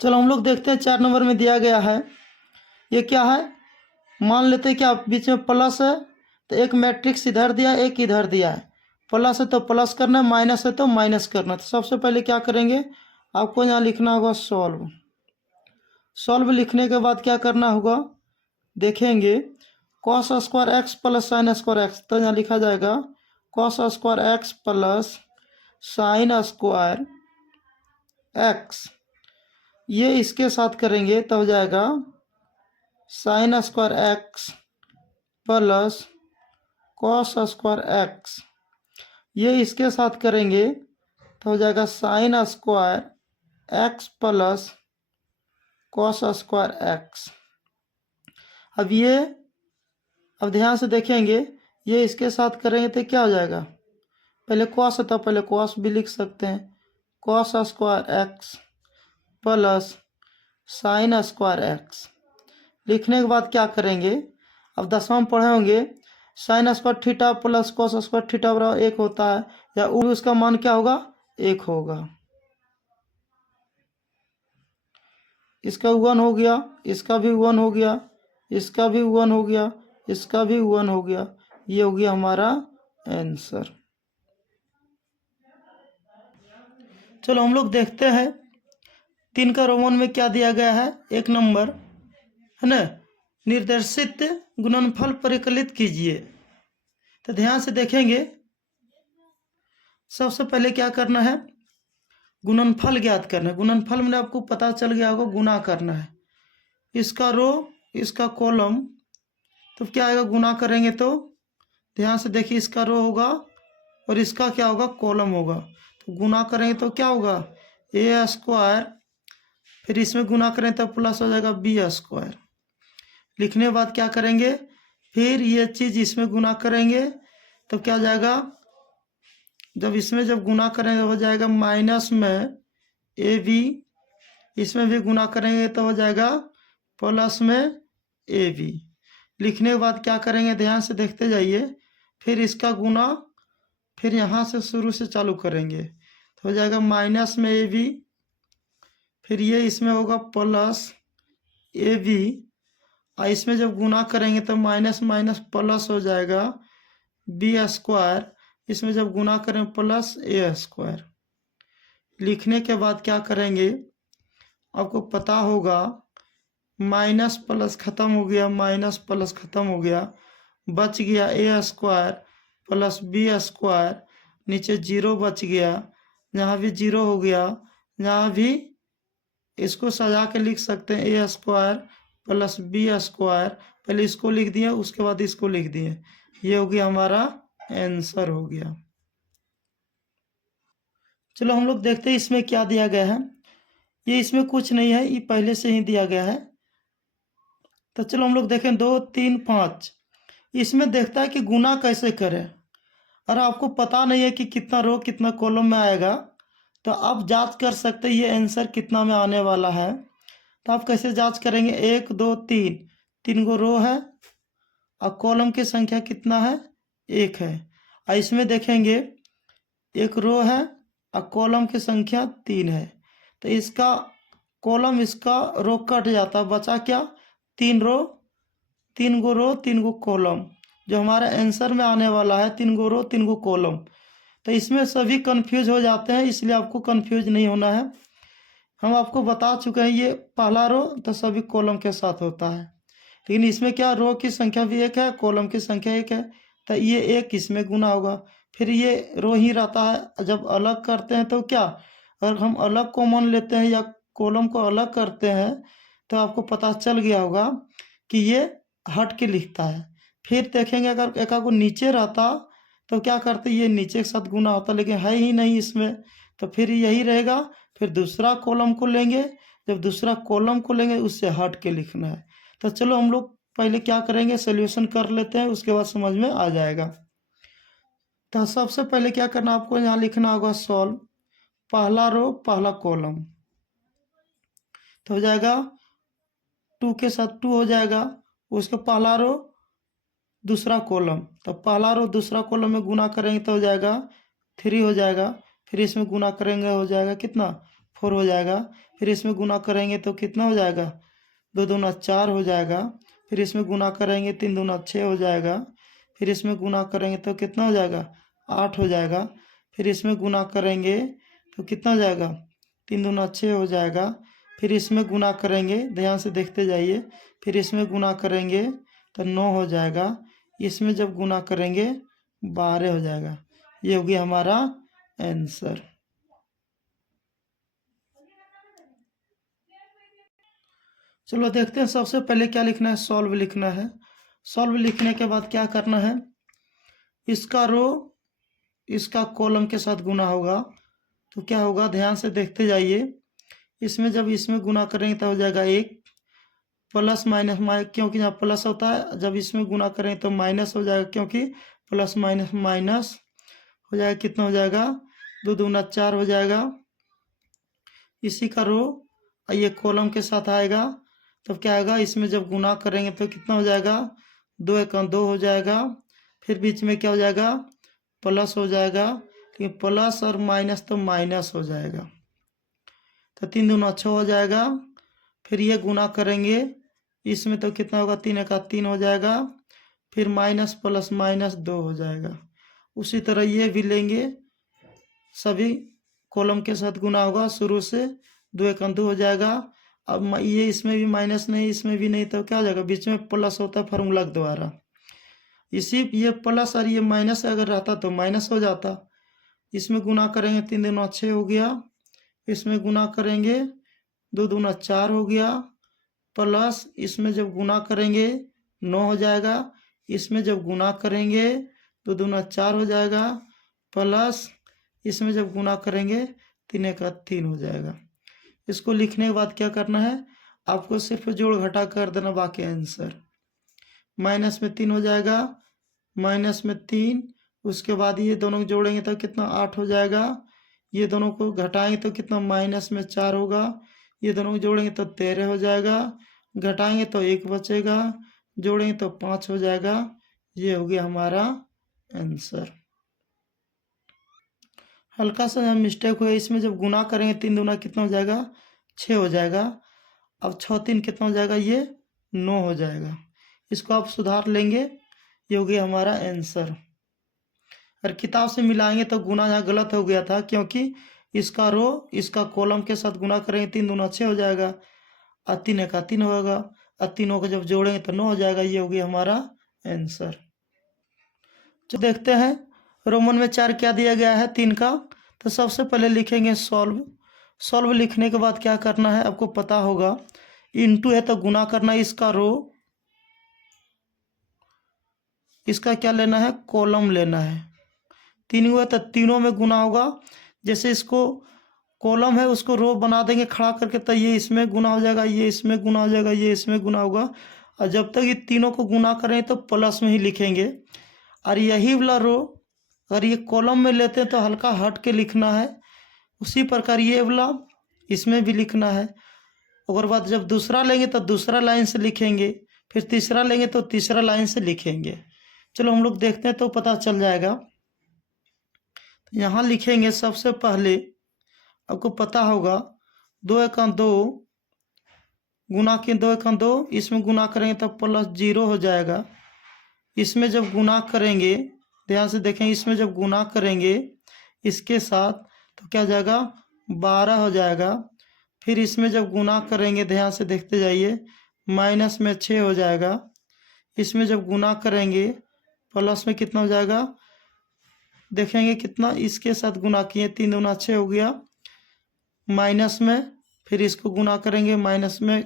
चलो हम लोग देखते हैं 4 नंबर में दिया गया है। ये क्या है, मान लेते हैं क्या बीच में प्लस है तो एक मैट्रिक्स इधर दिया एक इधर दिया है। प्लस है तो प्लस करना है, माइनस है तो माइनस करना है। तो सबसे पहले क्या करेंगे, आपको यहाँ लिखना होगा सॉल्व। सॉल्व लिखने के बाद क्या करना होगा, देखेंगे cos square x plus sine square x, तो यहाँ लिखा जाएगा cos square x plus sine square x. ये इसके साथ करेंगे तो हो जाएगा sine square x plus cos square x. ये इसके साथ करेंगे तो हो जाएगा sine square x plus cos square x. अब ध्यान से देखेंगे, ये इसके साथ करेंगे तो क्या हो जाएगा, पहले कॉस है तो पहले कॉस भी लिख सकते हैं, cos square x plus sine square x. लिखने के बाद क्या करेंगे, अब 10वां में पढ़े होंगे sine square theta plus cos square theta बराबर 1 होता है, या उसका मान क्या होगा, 1 होगा। इसका 1 हो गया, इसका भी 1 हो गया, इसका भी 1 हो गया, इसका भी 1 हो गया। ये हो गया हमारा आंसर। चलो हम लोग देखते हैं 3 का रोमन में क्या दिया गया है। 1 नंबर है ना, निर्देशित गुणनफल परिकलित कीजिए। तो ध्यान से देखेंगे, सबसे पहले क्या करना है, गुणनफल ज्ञात करना है। गुणनफल में आपको पता चल गया होगा, गुना करना है, इसका रो इसका कॉलम, तो क्या आएगा, गुना करेंगे तो ध्यान से देखिए, इसका रो होगा और इसका क्या होगा, कॉलम होगा। तो गुना करेंगे तो क्या होगा, ए स्क्वायर, फिर इसमें गुना करें तो प्लस हो जाएगा बी स्क्वायर। लिखने के बाद क्या करेंगे, फिर ये चीज़ इसमें गुना करेंगे तो क्या हो जाएगा, जब गुना करेंगे हो जाएगा माइनस में ए बी, इसमें भी गुना करेंगे तो हो जाएगा प्लस में ए बी। लिखने के बाद क्या करेंगे, ध्यान से देखते जाइए, फिर इसका गुना, फिर यहाँ से शुरू से चालू करेंगे तो हो जाएगा माइनस में ए बी, फिर ये इसमें होगा प्लस ए बी, और इसमें जब गुना करेंगे तो माइनस माइनस प्लस हो जाएगा बी स्क्वायर, इसमें जब गुना करें प्लस ए स्क्वायर। लिखने के बाद क्या करेंगे, आपको पता होगा माइनस प्लस ख़त्म हो गया, माइनस प्लस ख़त्म हो गया, बच गया ए स्क्वायर प्लस बी स्क्वायर, नीचे जीरो बच गया, यहाँ भी जीरो हो गया, यहाँ भी इसको सजा के लिख सकते हैं ए स्क्वायर प्लस बी स्क्वायर, पहले इसको लिख दिए उसके बाद इसको लिख दिए, ये हो गया हमारा आंसर हो गया। चलो हम लोग देखते हैं इसमें क्या दिया गया है। ये इसमें कुछ नहीं है, ये पहले से ही दिया गया है। तो चलो हम लोग देखें 2 3 5। इसमें देखता है कि गुना कैसे करें। और आपको पता नहीं है कि कितना रो कितना कॉलम में आएगा, तो आप जांच कर सकते हैं ये आंसर कितना में आने वाला है। तो आप कैसे जांच करेंगे, 1 2 3, 3 गो रो है और कॉलम की संख्या कितना है, 1 है। और इसमें देखेंगे एक रो है और कॉलम की संख्या 3 है, तो इसका कॉलम इसका रो कट जाता, बचा क्या, 3 रो, 3 गो रो 3 गो कॉलम, जो हमारे आंसर में आने वाला है 3 गो रो 3 गो कॉलम। तो इसमें सभी कंफ्यूज हो जाते हैं, इसलिए आपको कंफ्यूज नहीं होना है। हम आपको बता चुके हैं ये पहला रो तो सभी कॉलम के साथ होता है, लेकिन इसमें क्या, रो की संख्या भी 1 है, कॉलम की संख्या 1 है, तो ये 1 इसमें गुना होगा। फिर ये रो ही रहता है, जब अलग करते हैं तो क्या, अगर हम अलग कॉमन लेते हैं या कॉलम को अलग करते हैं तो आपको पता चल गया होगा कि ये हट के लिखता है। फिर देखेंगे अगर एक को नीचे रहता तो क्या करते, ये नीचे के साथ गुना होता, लेकिन है ही नहीं इसमें, तो फिर यही रहेगा। फिर दूसरा कॉलम को लेंगे, जब दूसरा कॉलम को लेंगे उससे हट के लिखना है। तो चलो हम लोग पहले क्या करेंगे, सोल्यूशन कर लेते हैं, उसके बाद समझ में आ जाएगा। तो सबसे पहले क्या करना, आपको यहाँ लिखना होगा सॉल्व, पहला रो पहला कॉलम, तो हो जाएगा 2 के साथ 2 हो जाएगा, उसके पहला रो दूसरा कॉलम, तो पहला रो दूसरा कॉलम में गुना करेंगे तो हो जाएगा 3 हो जाएगा, फिर इसमें गुना करेंगे हो जाएगा कितना, 4 हो जाएगा, फिर इसमें गुना करेंगे तो कितना हो जाएगा, 2 दूना 4 हो जाएगा, फिर इसमें गुना करेंगे 3 दूना 6 हो जाएगा, फिर इसमें गुना करेंगे तो कितना हो जाएगा, 8 हो जाएगा, फिर इसमें गुना करेंगे तो कितना हो जाएगा, 3 दूना 6 हो जाएगा, फिर इसमें गुना करेंगे, ध्यान से देखते जाइए, फिर इसमें गुना करेंगे तो 9 हो जाएगा, इसमें जब गुना करेंगे 12 हो जाएगा। ये हो गया हमारा आंसर। चलो देखते हैं, सबसे पहले क्या लिखना है, सॉल्व लिखना है। सॉल्व लिखने के बाद क्या करना है, इसका रो इसका कॉलम के साथ गुना होगा, तो क्या होगा, ध्यान से देखते जाइए। इसमें जब इसमें गुना करेंगे तो हो जाएगा 1, प्लस माइनस क्योंकि यहाँ प्लस होता है, जब इसमें गुना करें तो माइनस हो जाएगा, क्योंकि प्लस माइनस माइनस हो जाएगा, कितना हो जाएगा, 2 दूना 4 हो जाएगा। इसी का रो ये कॉलम के साथ आएगा, तब क्या आएगा, इसमें जब गुना करेंगे तो कितना हो जाएगा, 2 एक 2 हो जाएगा, फिर बीच में क्या हो जाएगा, प्लस हो जाएगा, लेकिन प्लस और माइनस तो माइनस हो जाएगा, तो 3 दूना 6 हो जाएगा, फिर ये गुना करेंगे, इसमें तो कितना होगा, 3 एक 3 हो जाएगा, फिर माइनस प्लस माइनस 2 हो जाएगा। उसी तरह ये भी लेंगे, सभी कॉलम के साथ गुना होगा शुरू से, 2 एक 2 हो जाएगा। अब ये इसमें भी माइनस नहीं, इसमें भी नहीं, तो क्या हो जाएगा, बीच में प्लस होता है फार्मूला के द्वारा, इसी ये प्लस और ये माइनस अगर रहता तो माइनस हो जाता। इसमें गुना करेंगे 3 दूना 6 हो गया, इसमें गुना करेंगे 2 दूना 4 हो गया, प्लस इसमें जब गुना करेंगे 9 हो जाएगा, इसमें जब गुना करेंगे 2 दूना 4 हो जाएगा, प्लस इसमें जब गुना करेंगे 3 एक 3 हो जाएगा। इसको लिखने के बाद क्या करना है, आपको सिर्फ जोड़ घटा कर देना, बाकी आंसर माइनस में 3 हो जाएगा, माइनस में 3, उसके बाद ये दोनों जोड़ेंगे तो कितना 8 हो जाएगा, ये दोनों को घटाएंगे तो कितना माइनस में 4 होगा, ये दोनों को जोड़ेंगे तो 13 हो जाएगा, घटाएंगे तो 1 बचेगा, जोड़ेंगे तो 5 हो जाएगा। ये हो गया हमारा आंसर। हल्का सा मिस्टेक हुआ, इसमें जब गुना करेंगे 3 दूना कितना हो जाएगा, 6 हो जाएगा, अब 6 3 कितना हो जाएगा, ये 9 हो जाएगा। इसको आप सुधार लेंगे, ये हो गया हमारा आंसर। और किताब से मिलाएंगे तो गुना यहाँ गलत हो गया था, क्योंकि इसका रो इसका कॉलम के साथ गुना करेंगे 3 दूना 6 हो जाएगा, और 3 का 3 होगा, और तीनों को जब जोड़ेंगे तो 9 हो जाएगा। ये हो गया हमारा आंसर। तो देखते हैं रोमन में 4 क्या दिया गया है 3 का। तो सबसे पहले लिखेंगे सॉल्व। सॉल्व लिखने के बाद क्या करना है आपको पता होगा, इनटू है तो गुना करना, इसका रो, इसका क्या लेना है कॉलम लेना है। 3 हुआ तो तीनों में गुना होगा। जैसे इसको कॉलम है उसको रो बना देंगे खड़ा करके, तो ये इसमें गुना हो जाएगा, ये इसमें गुना हो जाएगा, ये इसमें गुना होगा। और जब तक ये तीनों को गुना करें तो प्लस में ही लिखेंगे। और यही वाला रो अगर ये कॉलम में लेते हैं तो हल्का हट के लिखना है। उसी प्रकार ये वाला इसमें भी लिखना है। और बाद जब दूसरा लेंगे तो दूसरा लाइन से लिखेंगे, फिर तीसरा लेंगे तो तीसरा लाइन से लिखेंगे। चलो हम लोग देखते हैं तो पता चल जाएगा। यहाँ लिखेंगे सबसे पहले, आपको पता होगा 2 एका 2 गुना के 2 एका 2, इसमें गुना करेंगे तब प्लस 0 हो जाएगा। इसमें जब गुना करेंगे, ध्यान से देखेंगे, इसमें जब गुना करेंगे इसके साथ तो क्या जाएगा 12 हो जाएगा। फिर इसमें जब गुना करेंगे, ध्यान से देखते जाइए, माइनस में 6 हो जाएगा। इसमें जब गुना करेंगे प्लस में कितना हो जाएगा, देखेंगे कितना, इसके साथ गुना किए 3 दूना 6 हो गया, माइनस में फिर इसको गुना करेंगे, माइनस में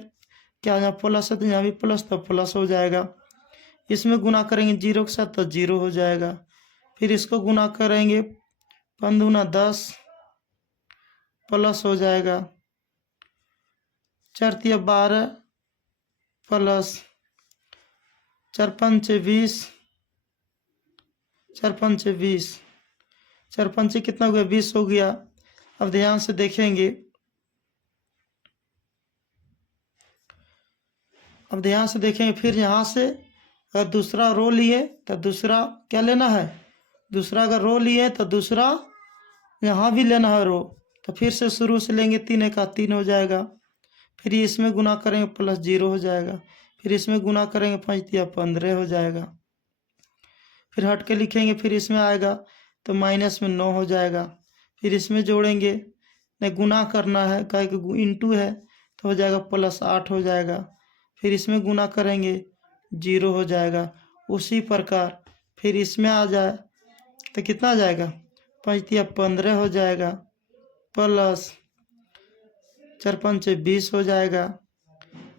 क्या यहाँ प्लस है तो यहाँ भी प्लस, तो प्लस हो जाएगा। इसमें गुना करेंगे 0 के साथ तो 0 हो जाएगा। फिर इसको गुना करेंगे 5 दूना 10 प्लस हो जाएगा, 4 तिया 12 प्लस 4 पंचे 20, 4 पंचे 20, 4 पंचे कितना हो गया 20 हो गया। अब ध्यान से देखेंगे, अब ध्यान से देखेंगे, फिर यहाँ से अगर दूसरा रो लिए तो दूसरा क्या लेना है, दूसरा अगर रो लिए तो दूसरा यहाँ भी लेना है रो। तो फिर से शुरू से लेंगे, 3 का 3 हो जाएगा। फिर इसमें गुना करेंगे प्लस 0 हो जाएगा। फिर इसमें गुना करेंगे 5 तिया 15 हो जाएगा। फिर हट के लिखेंगे, फिर इसमें आएगा तो माइनस में 9 हो जाएगा। फिर इसमें जोड़ेंगे, नहीं गुना करना है, कहे कि इंटू है तो हो जाएगा प्लस 8 हो जाएगा। फिर इसमें गुना करेंगे 0 हो जाएगा। उसी प्रकार फिर इसमें आ जाए तो कितना आ जाएगा, 5 तिया 15 हो जाएगा, प्लस 4 पंचे 20 हो जाएगा,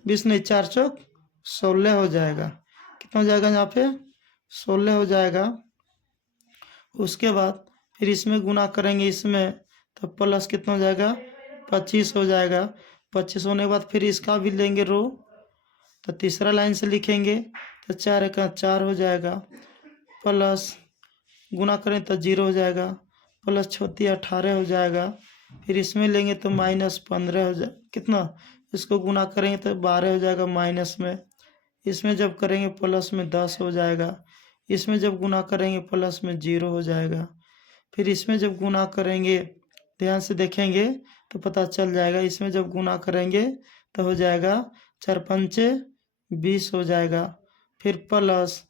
20 नहीं 4 चौक 16 हो जाएगा। कितना हो जाएगा यहाँ पे 16 हो जाएगा। उसके बाद फिर इसमें गुना करेंगे, इसमें तो प्लस कितना हो जाएगा 25 हो जाएगा। 25 होने के बाद फिर इसका भी लेंगे रो, तो तीसरा लाइन से लिखेंगे तो 4 का 4 हो जाएगा, प्लस गुना करें तो 0 हो जाएगा, प्लस 36 18 हो जाएगा। फिर इसमें लेंगे तो माइनस 15 हो जाए, कितना, इसको गुना करेंगे तो 12 हो जाएगा माइनस में। इसमें जब करेंगे प्लस में 10 हो जाएगा। इसमें जब गुना करेंगे प्लस में 0 हो जाएगा। फिर इसमें जब गुना करेंगे, ध्यान से देखेंगे तो पता चल जाएगा, इसमें जब गुना करेंगे तो हो जाएगा 4 पंचे 20 हो जाएगा। फिर प्लस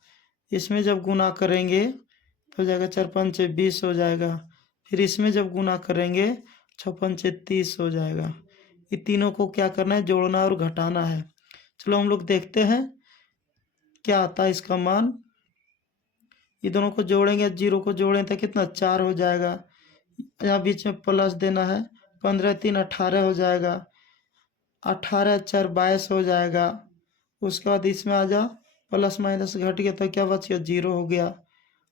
इसमें जब गुना करेंगे तो हो जाएगा 4 पंचे 20 हो जाएगा। फिर इसमें जब गुना करेंगे 6 पंचे 30 हो जाएगा। ये तीनों को क्या करना है, जोड़ना और घटाना है। चलो हम लोग देखते हैं क्या आता है इसका मान। ये दोनों को जोड़ेंगे, 0 को जोड़ें तो कितना 4 हो जाएगा। यहाँ बीच में प्लस देना है, 15 3 18 हो जाएगा, 18 4 22 हो जाएगा। उसके बाद इसमें आ जा, प्लस माइनस घट गया तो क्या बच गया 0 हो गया।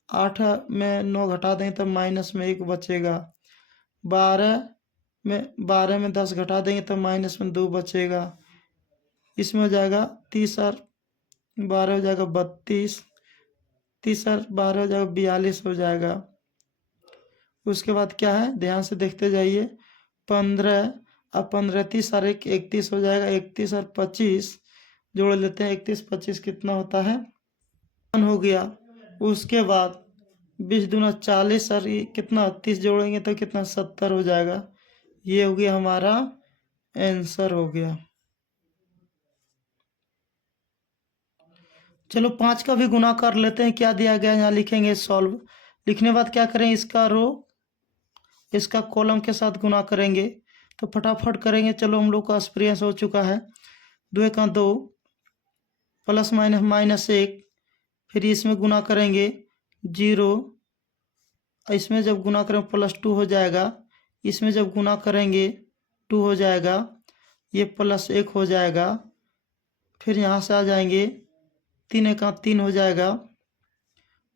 8 में 9 घटा देंगे तो माइनस में 1 बचेगा। 12 में 10 घटा देंगे तो माइनस में 2 बचेगा। इसमें हो जाएगा 30 और 12 हो जाएगा 32, 30 और 12 हो जाएगा 42 हो जाएगा। उसके बाद क्या है, ध्यान से देखते जाइए, 15 और 15 30 और 1 31 हो जाएगा। 31 और 25 जोड़ लेते हैं, 31 25 कितना होता है 1 हो गया। उसके बाद 20 दूना 40 और कितना 30 जोड़ेंगे तो कितना 70 हो जाएगा। ये हो गया हमारा आंसर हो गया। चलो 5 का भी गुना कर लेते हैं, क्या दिया गया यहाँ लिखेंगे सॉल्व। लिखने बाद क्या करें, इसका रो इसका कॉलम के साथ गुना करेंगे, तो फटाफट करेंगे। चलो हम लोग का एक्सपीरियंस हो चुका है। 2 का 2 प्लस माइनस माइनस 1, फिर इसमें गुना करेंगे 0, इसमें जब गुना करें +2 हो जाएगा, इसमें जब गुना करेंगे 2 हो जाएगा, ये +1 हो जाएगा, फिर यहाँ से आ जाएंगे 3 का 3 हो जाएगा,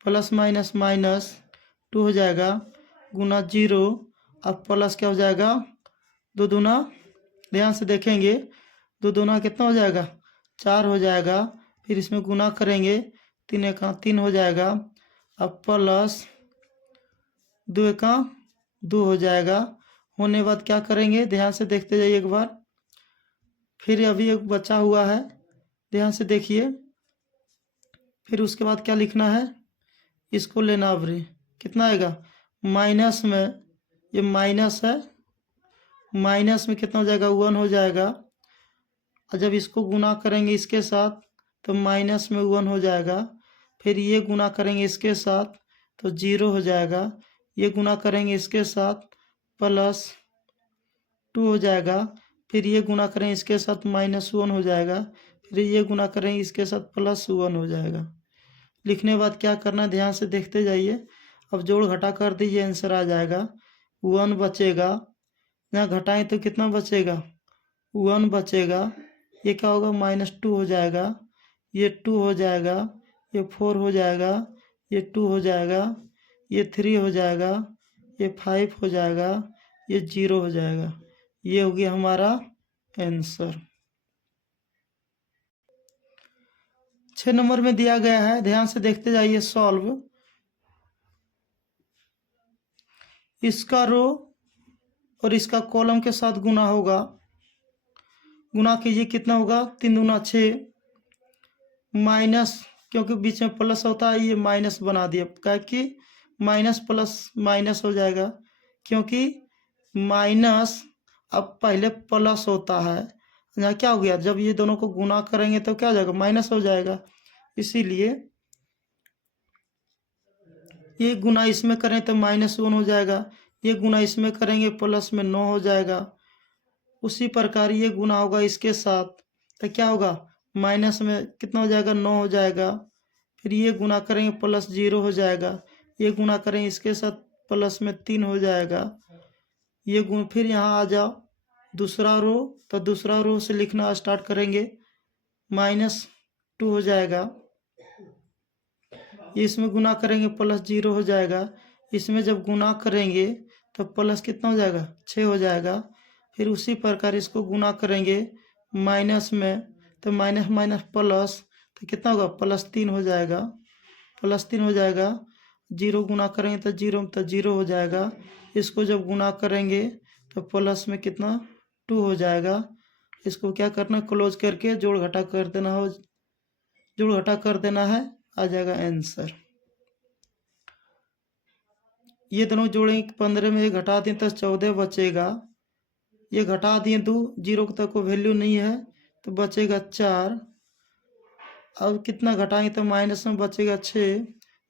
प्लस माइनस माइनस 2 हो जाएगा, गुना 0, अब प्लस क्या हो जाएगा 2 दूना, ध्यान से देखेंगे 2 दूना कितना हो जाएगा 4 हो जाएगा, फिर इसमें गुना करेंगे 3 का 3 हो जाएगा, अब प्लस 2 का 2 हो जाएगा। होने बाद क्या करेंगे ध्यान से देखते जाइए एक बार, फिर अभी एक बचा हुआ है, ध्यान से देखिए, फिर उसके बाद क्या लिखना है, इसको लेना अवरी, कितना आएगा माइनस में, ये माइनस है, माइनस में कितना हो जाएगा 1 हो जाएगा, और जब इसको गुना करेंगे इसके साथ तो माइनस में 1 हो जाएगा, फिर ये गुना करेंगे इसके साथ तो 0 हो जाएगा, ये गुना करेंगे इसके साथ +2 हो जाएगा, फिर ये गुना करेंगे इसके साथ -1 हो जाएगा, फिर ये गुना करेंगे इसके साथ +1 हो जाएगा। लिखने के बाद क्या करना है ध्यान से देखते जाइए, अब जोड़ घटा कर दीजिए, आंसर आ जाएगा 1 बचेगा, यहाँ घटाएं तो कितना बचेगा 1 बचेगा, ये क्या होगा -2 हो जाएगा, ये 2 हो जाएगा, ये 4 हो जाएगा, ये 2 हो जाएगा, ये 3 हो जाएगा, ये 5 हो जाएगा, ये 0 हो जाएगा। ये हो गया हमारा आंसर। 6 नंबर में दिया गया है, ध्यान से देखते जाइए सॉल्व। इसका रो और इसका कॉलम के साथ गुना होगा, गुना कीजिए कितना होगा 3 दूना 6, माइनस क्योंकि बीच में प्लस होता है ये माइनस बना दिया, क्या कि माइनस प्लस माइनस हो जाएगा, क्योंकि माइनस अब पहले प्लस होता है, यहाँ क्या हो गया जब ये दोनों को गुना करेंगे तो क्या हो जाएगा माइनस हो जाएगा, इसीलिए ये गुना इसमें करें तो -1 हो जाएगा, ये गुना इसमें करेंगे प्लस में 9 हो जाएगा, उसी प्रकार ये गुना होगा इसके साथ तो क्या होगा माइनस में कितना हो जाएगा 9 हो जाएगा, फिर ये गुना करेंगे +0 हो जाएगा, ये गुना करेंगे इसके साथ प्लस में 3 हो जाएगा, ये गुण फिर यहाँ आ जाओ दूसरा रो, तो दूसरा रो से लिखना स्टार्ट करेंगे, -2 हो जाएगा, इसमें गुना करेंगे +0 हो जाएगा, इसमें जब गुना करेंगे तो प्लस कितना हो जाएगा 6 हो जाएगा, फिर उसी प्रकार इसको गुना करेंगे माइनस में तो माइनस माइनस प्लस तो कितना होगा +3 हो जाएगा, +3 हो जाएगा, 0 गुना करेंगे तो 0 हो जाएगा, इसको जब गुना करेंगे तो प्लस में कितना 2 हो जाएगा, इसको क्या करना क्लोज करके जोड़ घटा कर देना हो, जोड़ घटा कर देना है, आ जाएगा आंसर। ये दोनों जोड़ेंगे 15 में घटा दें तो 14 बचेगा, ये घटा दिए 2, 0 तक को वैल्यू नहीं है तो बचेगा 4, अब कितना घटाएंगे तो माइनस में बचेगा 6,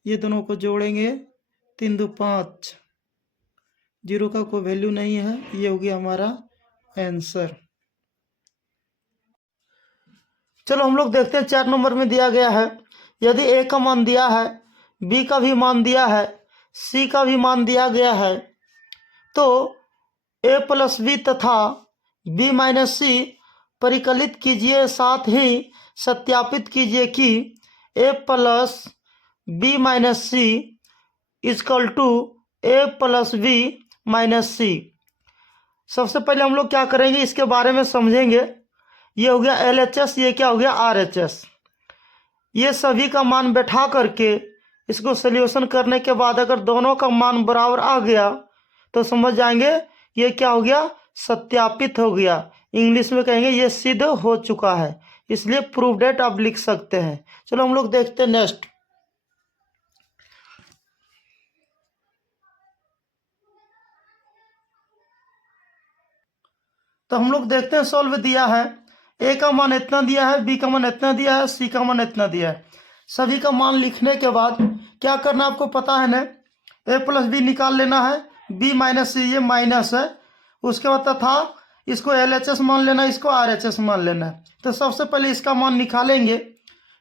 ये दोनों को जोड़ेंगे 3 2 5, 0 का कोई वैल्यू नहीं है, ये हो गया हमारा आंसर। चलो हम लोग देखते हैं 4 नंबर में दिया गया है, यदि ए का मान दिया है, बी का भी मान दिया है, सी का भी मान दिया गया है, तो ए प्लस बी तथा बी माइनस सी परिकलित कीजिए, साथ ही सत्यापित कीजिए कि A plus B minus C is equal to A plus B minus C. सबसे पहले हम लोग क्या करेंगे इसके बारे में समझेंगे, ये हो गया LHS, ये क्या हो गया RHS, ये सभी का मान बैठा करके इसको सोल्यूशन करने के बाद अगर दोनों का मान बराबर आ गया तो समझ जाएंगे ये क्या हो गया सत्यापित हो गया, इंग्लिश में कहेंगे ये सिद्ध हो चुका है, इसलिए प्रूव डेट आप लिख सकते हैं। चलो हम लोग देखते हैं नेक्स्ट। तो हम लोग देखते हैं सॉल्व दिया है, ए का मान इतना दिया है, बी का मान इतना दिया है, सी का मान इतना दिया है, सभी का मान लिखने के बाद क्या करना आपको पता है ना, ए प्लस बी निकाल लेना है, बी माइनस सी ये माइनस है, उसके बाद तथा इसको LHS मान लेना, इसको RHS मान लेना है। तो सबसे पहले इसका मान निकालेंगे।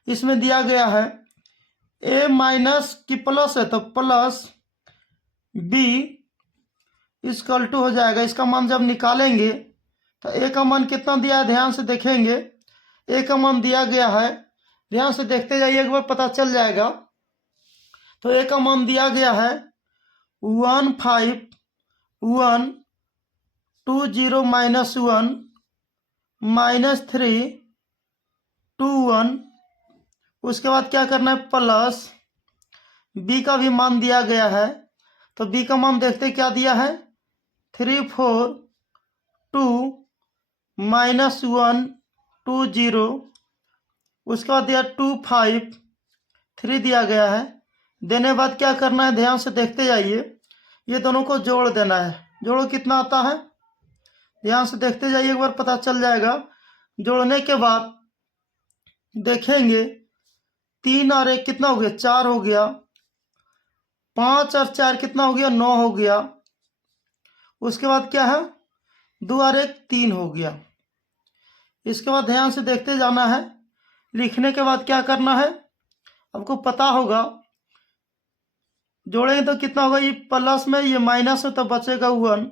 इसमें दिया गया है a माइनस की प्लस है तो प्लस b इक्वल टू हो जाएगा। इसका मान जब निकालेंगे तो a का मान कितना दिया है ध्यान से देखेंगे। a का मान दिया गया है, ध्यान से देखते जाइए, एक बार पता चल जाएगा। तो a का मान दिया गया है 15120 माइनस 1 माइनस 321। उसके बाद क्या करना है, प्लस b का भी मान दिया गया है। तो b का मान देखते क्या दिया है, 342 माइनस 120। उसके बाद दिया 253 दिया गया है। देने बाद क्या करना है, ध्यान से देखते जाइए, ये दोनों को जोड़ देना है। जोड़ो कितना आता है, ध्यान से देखते जाइए, एक बार पता चल जाएगा। जोड़ने के बाद देखेंगे 3 और 1 कितना हो गया, 4 हो गया। 5 और 4 कितना हो गया, 9 हो गया। उसके बाद क्या है, 2 और 1 3 हो गया। इसके बाद ध्यान से देखते जाना है। लिखने के बाद क्या करना है, आपको पता होगा, जोड़ेंगे तो कितना होगा, ये प्लस में ये माइनस है तो बचेगा 1।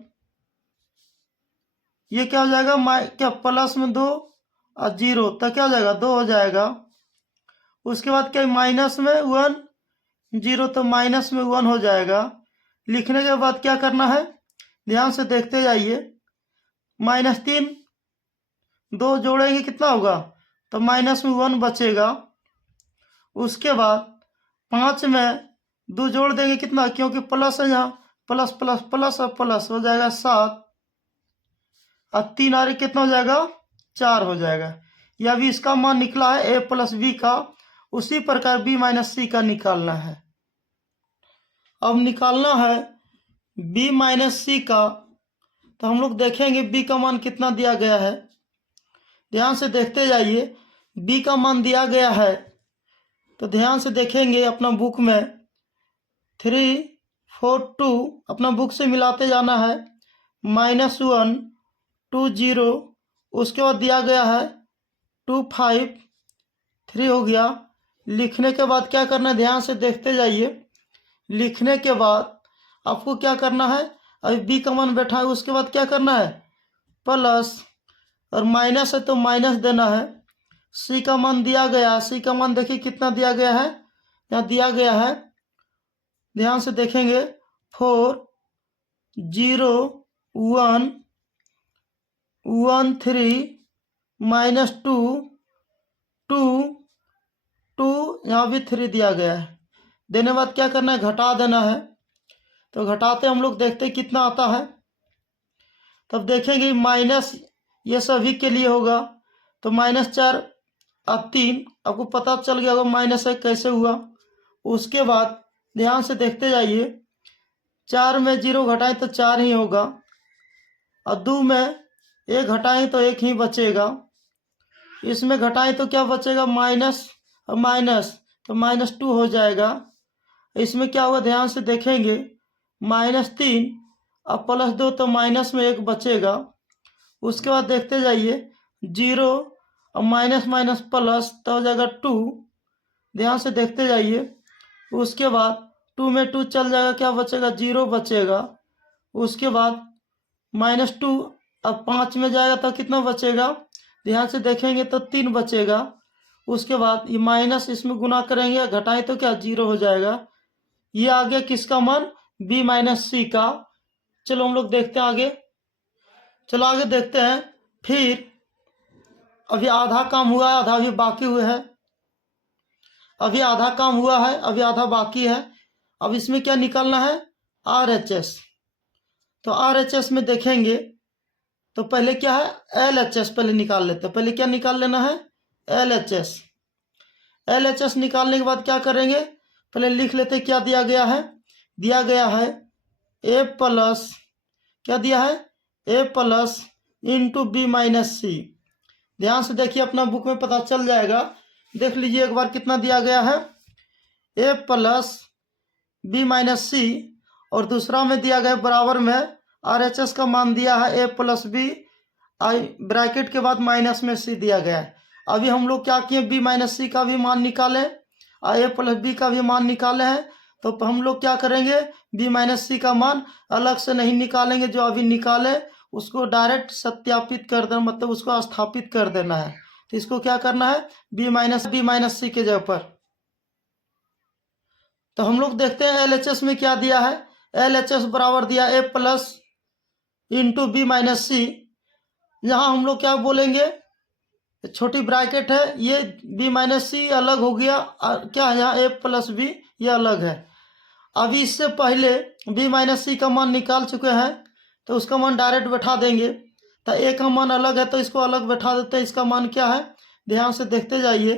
ये क्या हो जाएगा, क्या प्लस में 2 और 0 तो क्या हो जाएगा, 2 हो जाएगा। उसके बाद क्या, माइनस में 1 0 तो माइनस में 1 हो जाएगा। लिखने के बाद क्या करना है, ध्यान से देखते जाइए। -3 2 जोड़ेंगे कितना होगा, तो माइनस में 1 बचेगा। उसके बाद 5 में 2 जोड़ देंगे कितना, क्योंकि प्लस है यहाँ, प्लस प्लस प्लस और प्लस हो जाएगा 7। और 3 और 1 कितना हो जाएगा, 4 हो जाएगा। यह भी इसका मान निकला है a प्लस b का। उसी प्रकार b माइनस c का निकालना है। अब निकालना है b माइनस c का। तो हम लोग देखेंगे b का मान कितना दिया गया है, ध्यान से देखते जाइए। b का मान दिया गया है तो ध्यान से देखेंगे अपना बुक में 342 अपना बुक से मिलाते जाना है, -120। उसके बाद दिया गया है 253 हो गया। लिखने के बाद क्या करना है, ध्यान से देखते जाइए। लिखने के बाद आपको क्या करना है, अभी बी का मान बैठा है, उसके बाद क्या करना है, प्लस और माइनस है तो माइनस देना है। सी का मान दिया गया, सी का मान देखिए कितना दिया गया है, यहाँ दिया गया है, ध्यान से देखेंगे 40113 माइनस 2 2 2 यहाँ भी 3 दिया गया है। देने बाद क्या करना है, घटा देना है। तो घटाते हम लोग देखते कितना आता है। तब देखेंगे माइनस ये सभी के लिए होगा, तो -4 और 3 आपको पता चल गया होगा -1 कैसे हुआ। उसके बाद ध्यान से देखते जाइए, 4 में 0 घटाएं तो 4 ही होगा, और 2 में 1 घटाएं तो 1 ही बचेगा। इसमें घटाएं तो क्या बचेगा, माइनस और माइनस तो -2 हो जाएगा। इसमें क्या होगा, ध्यान से देखेंगे, -3 और +2 तो माइनस में 1 बचेगा। उसके बाद देखते जाइए 0 और माइनस माइनस प्लस तो हो जाएगा 2। ध्यान से देखते जाइए। उसके बाद 2 में 2 चल जाएगा, क्या बचेगा, 0 बचेगा। उसके बाद -2 अब 5 में जाएगा तो कितना बचेगा, ध्यान से देखेंगे तो 3 बचेगा। उसके बाद ये माइनस इसमें गुना करेंगे, घटाएं तो क्या 0 हो जाएगा। ये आ गया किसका मान, b माइनस सी का। चलो हम लोग देखते हैं आगे, चलो आगे देखते हैं। फिर अभी आधा काम हुआ है, आधा अभी बाकी हुआ है। अभी आधा काम हुआ है, अभी आधा बाकी है। अब इसमें क्या निकालना है, RHS। तो RHS में देखेंगे तो पहले क्या है, LHS पहले निकाल लेते हैं। पहले क्या निकाल लेना है, LHS। LHS निकालने के बाद क्या करेंगे, पहले लिख लेते क्या दिया गया है। दिया गया है a प्लस, क्या दिया है, a plus into B minus C. ध्यान से देखिए, अपना बुक में पता चल जाएगा, देख लीजिए एक बार कितना दिया गया है, a प्लस बी माइनस सी, और दूसरा में दिया गया बराबर में RHS का मान दिया है a plus b i bracket के बाद माइनस में सी दिया गया है। अभी हम लोग क्या किए, बी माइनस सी का भी मान निकाले और ए प्लस बी का भी मान निकाले हैं। तो हम लोग क्या करेंगे, बी माइनस सी का मान अलग से नहीं निकालेंगे, जो अभी निकाले उसको डायरेक्ट सत्यापित कर देना, मतलब उसको स्थापित कर देना है। तो इसको क्या करना है, बी माइनस सी के जगह पर। तो हम लोग देखते हैं एलएचएस में क्या दिया है। एलएचएस बराबर दिया ए प्लस इंटू बी माइनस सी। यहाँ हम लोग क्या बोलेंगे, छोटी ब्रैकेट है, ये बी माइनस सी अलग हो गया, क्या है यहाँ ए प्लस बी ये अलग है। अभी इससे पहले बी माइनस सी का मान निकाल चुके हैं, तो उसका मान डायरेक्ट बैठा देंगे। तो ए का मान अलग है तो इसको अलग बैठा देते हैं। इसका मान क्या है, ध्यान से देखते जाइए,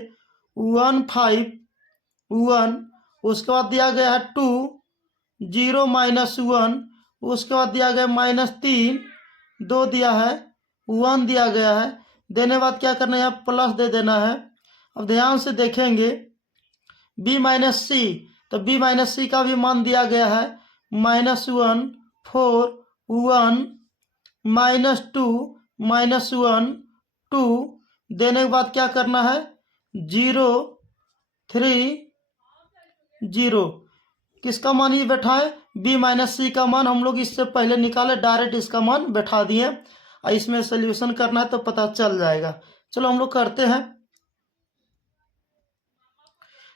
1 उसके बाद दिया गया है 2, 0 -1, उसके बाद दिया गया -3, 2 दिया है, 1 दिया गया है। देने बाद क्या करना है, यहाँ प्लस दे देना है। अब ध्यान से देखेंगे बी माइनस सी, तो बी माइनस सी का भी मान दिया गया है -1, 4, 1, -2, -1, 2। देने के बाद क्या करना है, 0, 3, 0। किसका मान ये बैठा है, बी माइनस सी का मान हम लोग इससे पहले निकाले, डायरेक्ट इसका मान बैठा दिए। और इसमें सोल्यूशन करना है तो पता चल जाएगा। चलो हम लोग करते हैं।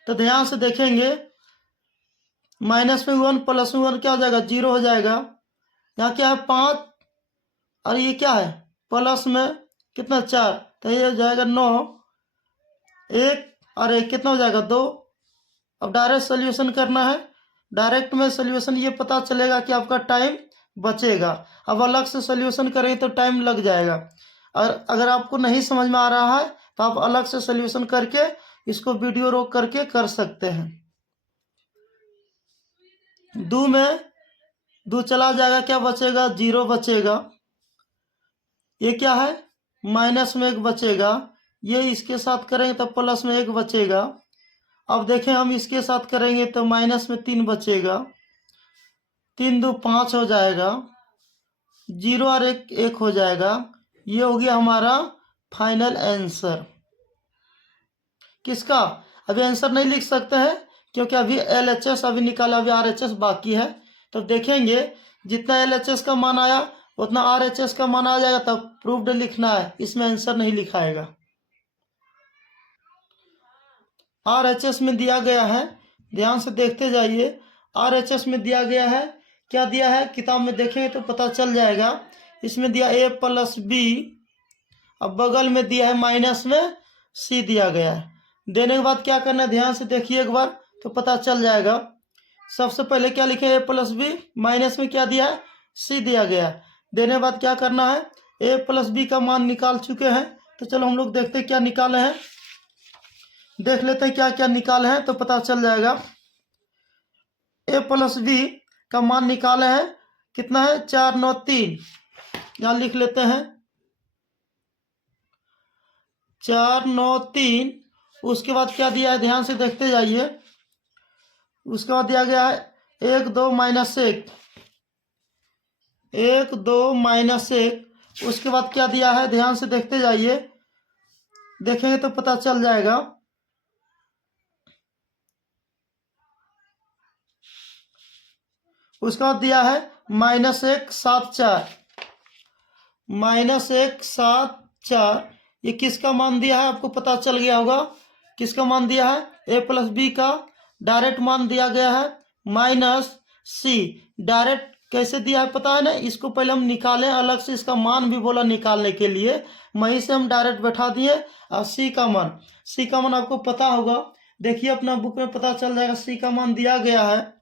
तो ध्यान से देखेंगे, -1 + 1 क्या हो जाएगा, 0 हो जाएगा। यहाँ क्या है 5, और ये क्या है प्लस में कितना 4, तो ये हो जाएगा 9, 1 और 1 कितना हो जाएगा 2। अब डायरेक्ट सोल्यूशन करना है। डायरेक्ट में सोल्यूशन ये पता चलेगा कि आपका टाइम बचेगा। अब अलग से सोल्यूशन करें तो टाइम लग जाएगा। और अगर आपको नहीं समझ में आ रहा है तो आप अलग से सोल्यूशन करके इसको वीडियो रोक करके कर सकते हैं। 2 में 2 चला जाएगा, क्या बचेगा, 0 बचेगा। ये क्या है, माइनस में 1 बचेगा। ये इसके साथ करेंगे तो प्लस में 1 बचेगा। अब देखें हम इसके साथ करेंगे तो माइनस में 3 बचेगा, 3 2 5 हो जाएगा, 0 और 1 हो जाएगा। ये हो गया हमारा फाइनल आंसर। किसका, अभी आंसर नहीं लिख सकते हैं क्योंकि अभी एलएचएस अभी निकाला, अभी आरएचएस बाकी है। तो देखेंगे जितना एलएचएस का मान आया उतना आरएचएस का मान आ जाएगा, तब प्रूव्ड लिखना है, इसमें आंसर नहीं लिखाएगा। आरएचएस में दिया गया है, ध्यान से देखते जाइए। आरएचएस में दिया गया है, क्या दिया है किताब में देखेंगे तो पता चल जाएगा। इसमें दिया ए प्लस बी, अब बगल में दिया है माइनस में सी दिया गया है। देने के बाद क्या करना है, ध्यान से देखिए एक बार तो पता चल जाएगा। सबसे पहले क्या लिखे, ए प्लस बी, माइनस में क्या दिया है, सी दिया गया है। देने के बाद क्या करना है, ए प्लस बी का मान निकाल चुके हैं। तो चलो हम लोग देखते हैं क्या निकाले हैं, देख लेते हैं क्या क्या निकाले हैं तो पता चल जाएगा। ए प्लस बी का मान निकाले हैं, कितना है 4 9 3, यहाँ लिख लेते हैं 4 9 3। उसके बाद क्या दिया है, ध्यान से देखते जाइए। उसके बाद दिया गया है 1 2 -1, 1 2 -1। उसके बाद क्या दिया है, ध्यान से देखते जाइए, देखेंगे तो पता चल जाएगा। उसके बाद दिया है -1 7 4, -1 7 4। ये किसका मान दिया है, आपको पता चल गया होगा किसका मान दिया है, ए प्लस बी का डायरेक्ट मान दिया गया है -c। डायरेक्ट कैसे दिया है पता है ना, इसको पहले हम निकालें, अलग से इसका मान भी बोला निकालने के लिए, वहीं से हम डायरेक्ट बैठा दिए। और सी का मान आपको पता होगा, देखिए अपना बुक में पता चल जाएगा। सी का मान दिया गया है,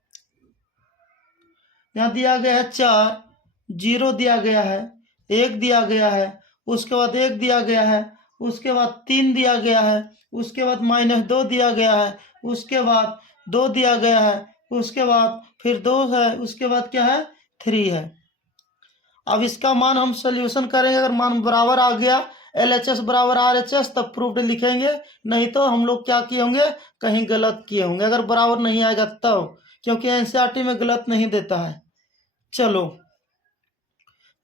यहाँ दिया गया है 4, 0 दिया गया है, 1 दिया गया है, उसके बाद 1 दिया गया है, उसके बाद 3 दिया गया है, उसके बाद -2 दिया गया है, उसके बाद 2 दिया गया है, उसके बाद फिर 2 है, उसके बाद क्या है 3 है। अब इसका मान हम सोल्यूशन करेंगे, अगर मान बराबर आ गया, एलएचएस बराबर आरएचएस, तब प्रूफ्ड लिखेंगे। नहीं तो हम लोग क्या किए होंगे, कहीं गलत किए होंगे, अगर बराबर नहीं आएगा तब, क्योंकि एनसीईआरटी में गलत नहीं देता है। चलो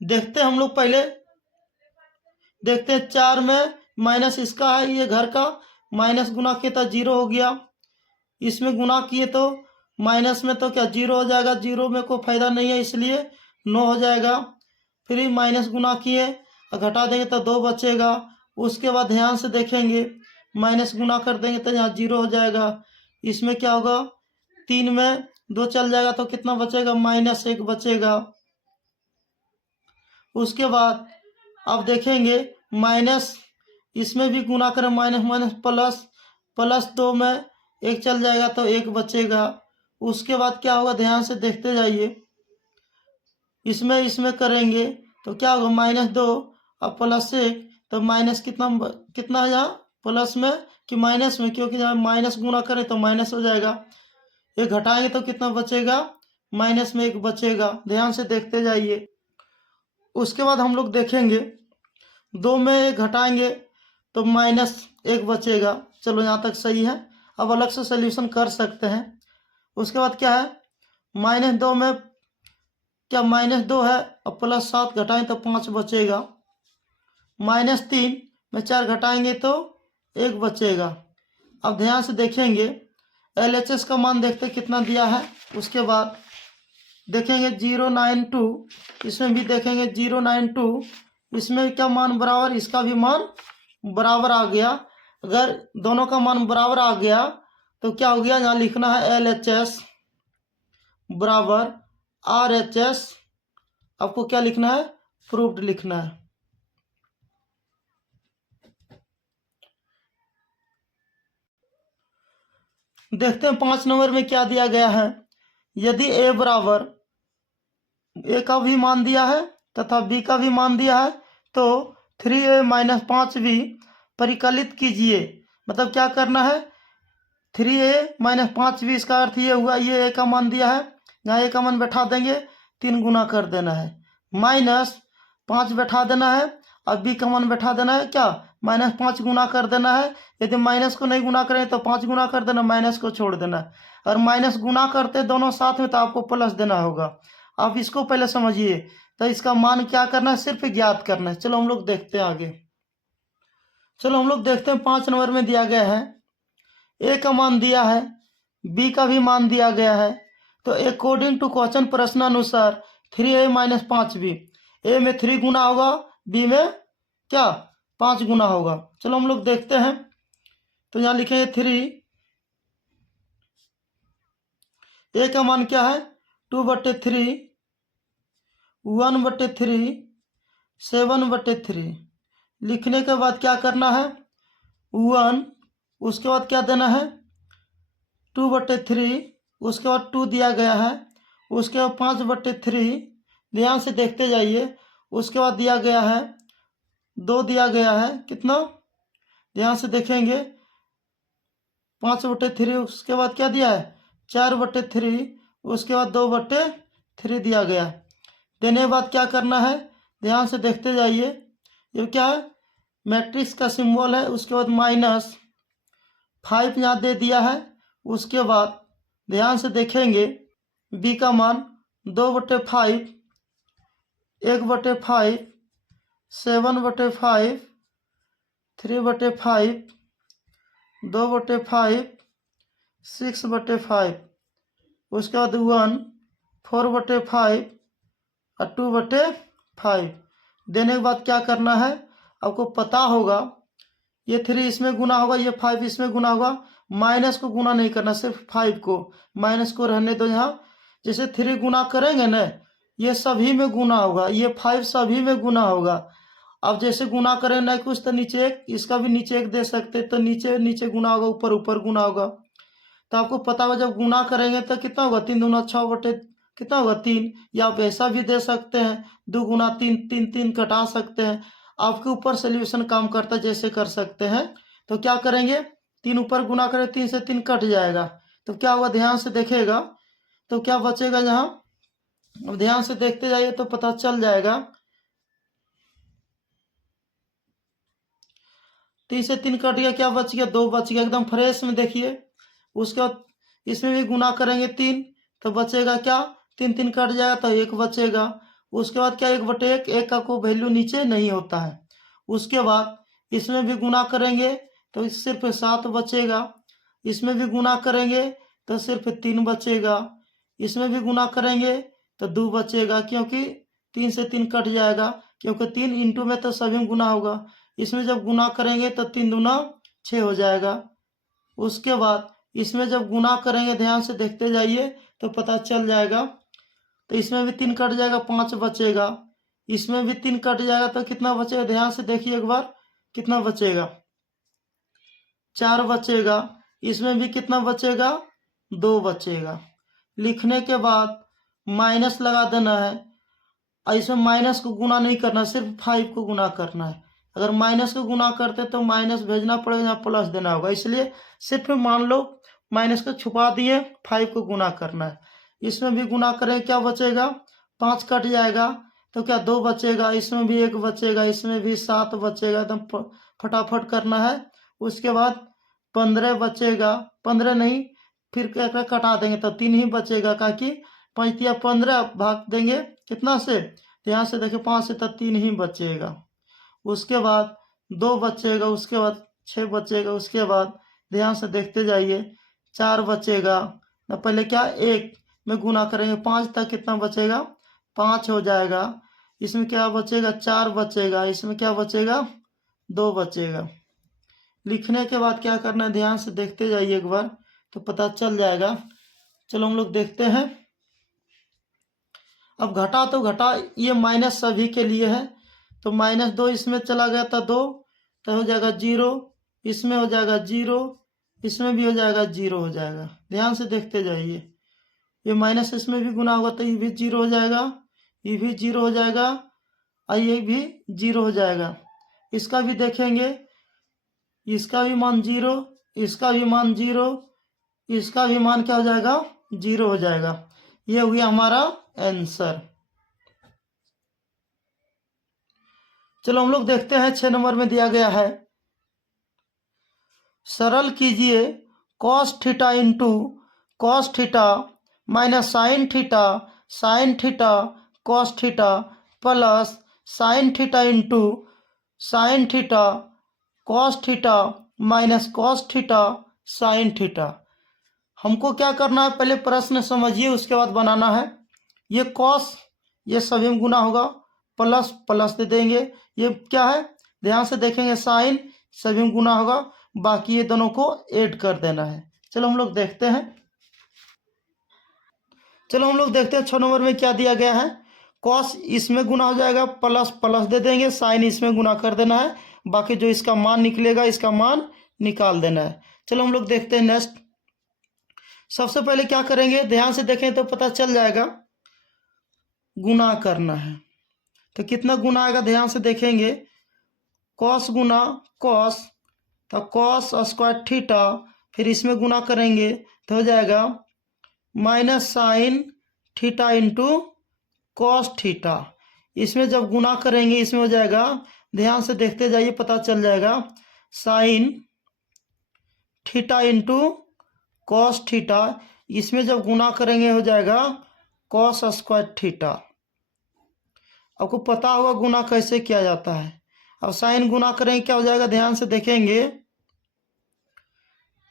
देखते हैं हम लोग पहले देखते हैं 4 में माइनस इसका है, ये घर का माइनस गुना किया था 0 हो गया, इसमें गुना किए तो माइनस में तो क्या 0 हो जाएगा, 0 में कोई फायदा नहीं है इसलिए 9 हो जाएगा। फिर ही माइनस गुना किए और घटा देंगे तो 2 बचेगा। उसके बाद ध्यान से देखेंगे, माइनस गुना कर देंगे तो यहाँ 0 हो जाएगा। इसमें क्या होगा, 3 में 2 चल जाएगा तो कितना बचेगा, -1 बचेगा। उसके बाद अब देखेंगे माइनस, इसमें भी गुना करें माइनस माइनस प्लस, +2 में 1 चल जाएगा तो 1 बचेगा। उसके बाद क्या होगा, ध्यान से देखते जाइए, इसमें करेंगे तो क्या होगा, -2 और +1 तो माइनस कितना है यहाँ, प्लस में कि माइनस में, क्योंकि जहाँ माइनस गुना करें तो माइनस हो जाएगा। ये घटाएंगे तो कितना बचेगा, माइनस में 1 बचेगा। ध्यान से देखते जाइए। उसके बाद हम लोग देखेंगे 2 में 1 घटाएंगे तो -1 बचेगा। चलो यहाँ तक सही है। अब अलग से सॉल्यूशन कर सकते हैं। उसके बाद क्या है, -2 में क्या -2 है और +7 घटाएं तो 5 बचेगा। -3 में 4 घटाएंगे तो 1 बचेगा। अब ध्यान से देखेंगे, LHS का मान देखते कितना दिया है। उसके बाद देखेंगे 092, इसमें भी देखेंगे 092, इसमें क्या मान बराबर, इसका भी मान बराबर आ गया। अगर दोनों का मान बराबर आ गया तो क्या हो गया, यहाँ लिखना है LHS बराबर RHS। आपको क्या लिखना है, प्रूफ्ड लिखना है। देखते हैं 5 नंबर में क्या दिया गया है। यदि A बराबर, A का भी मान दिया है तथा B का भी मान दिया है तो 3A - 5B परिकलित कीजिए। मतलब क्या करना है, 3A - 5B, इसका अर्थ ये हुआ, ये A का मान दिया है, यहाँ A का मान बैठा देंगे, 3 गुना कर देना है, -5 बैठा देना है और B का मान बैठा देना है, क्या -5 गुना कर देना है। यदि माइनस को नहीं गुना करें तो 5 गुना कर देना, माइनस को छोड़ देना है। और माइनस गुना करते दोनों साथ में तो आपको प्लस देना होगा। आप इसको पहले समझिए। तो इसका मान क्या करना है, सिर्फ ज्ञात करना है। चलो हम लोग देखते हैं आगे। चलो हम लोग देखते हैं 5 नंबर में दिया गया है, A का मान दिया है, B का भी मान दिया गया है। तो अकॉर्डिंग टू क्वेश्चन, प्रश्नानुसार 3A - 5B, A में 3 गुना होगा, B में क्या 5 गुना होगा। चलो हम लोग देखते हैं। तो यहाँ लिखेंगे 3, A का मान क्या है 2/3, 1/3, 7/3। लिखने के बाद क्या करना है, 1, उसके बाद क्या देना है 2/3, उसके बाद 2 दिया गया है, उसके बाद 5/3। ध्यान से देखते जाइए। उसके बाद दिया गया है 2 दिया गया है, कितना, ध्यान से देखेंगे, 5/3। उसके बाद क्या दिया है 4/3, उसके बाद 2/3 दिया गया। देने के बाद क्या करना है, ध्यान से देखते जाइए। ये क्या है, मैट्रिक्स का सिंबल है। उसके बाद -5 यहाँ दे दिया है। उसके बाद ध्यान से देखेंगे, B का मान 2/5, 1/5, 7/5, 3/5, 2/5, 6/5। उसके बाद 1, 4/5 और 2/5। देने के बाद क्या करना है, आपको पता होगा, ये 3 इसमें गुना होगा, ये 5 इसमें गुना होगा। माइनस को गुना नहीं करना, सिर्फ 5 को, माइनस को रहने दो यहाँ। जैसे 3 गुना करेंगे ना, ये सभी में गुना होगा, ये 5 सभी में गुना होगा। अब जैसे गुना करें ना कुछ तो नीचे 1, इसका भी नीचे 1 दे सकते, तो नीचे नीचे गुना होगा, ऊपर ऊपर गुना होगा। तो आपको पता होगा जब गुना करेंगे तो कितना होगा, 3 दूना 6 कितना होगा 3। या आप ऐसा भी दे सकते हैं 2 गुना 3, 3 3 कटा सकते हैं। आपके ऊपर सोल्यूशन काम करता है, जैसे कर सकते हैं। तो क्या करेंगे, 3 ऊपर गुना करें, 3 से 3 कट जाएगा, तो क्या होगा, ध्यान से देखेगा तो क्या बचेगा यहाँ। अब ध्यान से देखते जाइए तो पता चल जाएगा। 3 से 3 कट गया, क्या बच गया, 2 बच गया, एकदम फ्रेश में देखिए। उसके बाद इसमें भी गुना करेंगे 3 तो बचेगा क्या, 3 3 कट जाएगा तो 1 बचेगा। उसके बाद क्या 1/1, 1 का कोई वैल्यू नीचे नहीं होता है। उसके बाद इसमें भी गुना करेंगे तो सिर्फ 7 बचेगा। इसमें भी गुना करेंगे तो सिर्फ 3 बचेगा। इसमें भी गुना करेंगे तो 2 बचेगा, क्योंकि 3 से 3 कट जाएगा, क्योंकि 3 इंटू में तो सभी में गुना होगा। इसमें जब गुना करेंगे तो 3 दूना 6 हो जाएगा। उसके बाद इसमें जब गुना करेंगे, ध्यान से देखते जाइए तो पता चल जाएगा। तो इसमें भी 3 कट जाएगा, 5 बचेगा। इसमें भी 3 कट जाएगा तो कितना बचेगा, ध्यान से देखिए एक बार, कितना बचेगा, 4 बचेगा। इसमें भी कितना बचेगा, 2 बचेगा। लिखने के बाद माइनस लगा देना है। और इसमें माइनस को गुना नहीं करना, सिर्फ 5 को गुना करना है। अगर माइनस को गुना करते तो माइनस भेजना पड़ेगा, यहाँ प्लस देना होगा, इसलिए सिर्फ मान लो माइनस को छुपा दिए, 5 को गुना करना है। इसमें भी गुना करें, क्या बचेगा, 5 कट जाएगा तो क्या 2 बचेगा। इसमें भी 1 बचेगा, इसमें भी 7 बचेगा, एकदम फटाफट करना है। उसके बाद 15 बचेगा, 15 नहीं, फिर क्या क्या कटा देंगे तो 3 ही बचेगा, ताकि 5 या 15 भाग देंगे कितना से, यहाँ से देखिए 5 से तो 3 ही बचेगा। उसके बाद 2 बचेगा, उसके बाद 6 बचेगा। उसके बाद ध्यान से देखते जाइए, 4 बचेगा ना, पहले क्या 1 में गुना करेंगे, 5 तक कितना बचेगा, 5 हो जाएगा। इसमें क्या बचेगा, 4 बचेगा। इसमें क्या बचेगा, 2 बचेगा। लिखने के बाद क्या करना है, ध्यान से देखते जाइए एक बार तो पता चल जाएगा। चलो हम लोग देखते हैं। अब घटा तो घटा, ये माइनस सभी के लिए है, तो -2 इसमें चला गया था 2, तो हो जाएगा 0। इसमें हो जाएगा 0, इसमें भी हो जाएगा 0 हो जाएगा। ध्यान से देखते जाइए, ये माइनस इसमें भी गुना होगा तो ये भी 0 हो जाएगा, ये भी 0 हो जाएगा, और ये भी 0 हो जाएगा। इसका भी देखेंगे, इसका भी मान 0, इसका भी मान 0, इसका भी मान क्या हो जाएगा, 0 हो जाएगा। ये हो गया हमारा आंसर। चलो हम लोग देखते हैं, 6 नंबर में दिया गया है, सरल कीजिए cos theta into cos theta minus sine theta cos theta plus sine theta into sine theta cos theta minus cos theta sine theta. हमको क्या करना है, पहले प्रश्न समझिए, उसके बाद बनाना है। ये कॉस, ये सभी में गुना होगा, प्लस प्लस दे देंगे। ये क्या है, ध्यान से देखेंगे, साइन सभी में गुना होगा, बाकी ये दोनों को ऐड कर देना है। चलो हम लोग देखते हैं। चलो हम लोग देखते हैं 6 नंबर में क्या दिया गया है। कॉस इसमें गुना हो जाएगा, प्लस प्लस दे देंगे, साइन इसमें गुना कर देना है, बाकी जो इसका मान निकलेगा इसका मान निकाल देना है। चलो हम लोग देखते हैं नेक्स्ट। सबसे पहले क्या करेंगे, ध्यान से देखें तो पता चल जाएगा, गुना करना है। तो कितना गुना आएगा, ध्यान से देखेंगे, कॉस गुना कॉस, तो कॉस स्क्वायर थीटा, फिर इसमें गुना करेंगे तो हो जाएगा minus sine theta into cos theta. इसमें जब गुना करेंगे इसमें हो जाएगा, ध्यान से देखते जाइए पता चल जाएगा, sine theta into cos theta. इसमें जब गुना करेंगे हो जाएगा कॉस स्क्वायर थीटा। आपको पता होगा गुना कैसे किया जाता है। अब साइन गुना करेंगे क्या हो जाएगा, ध्यान से देखेंगे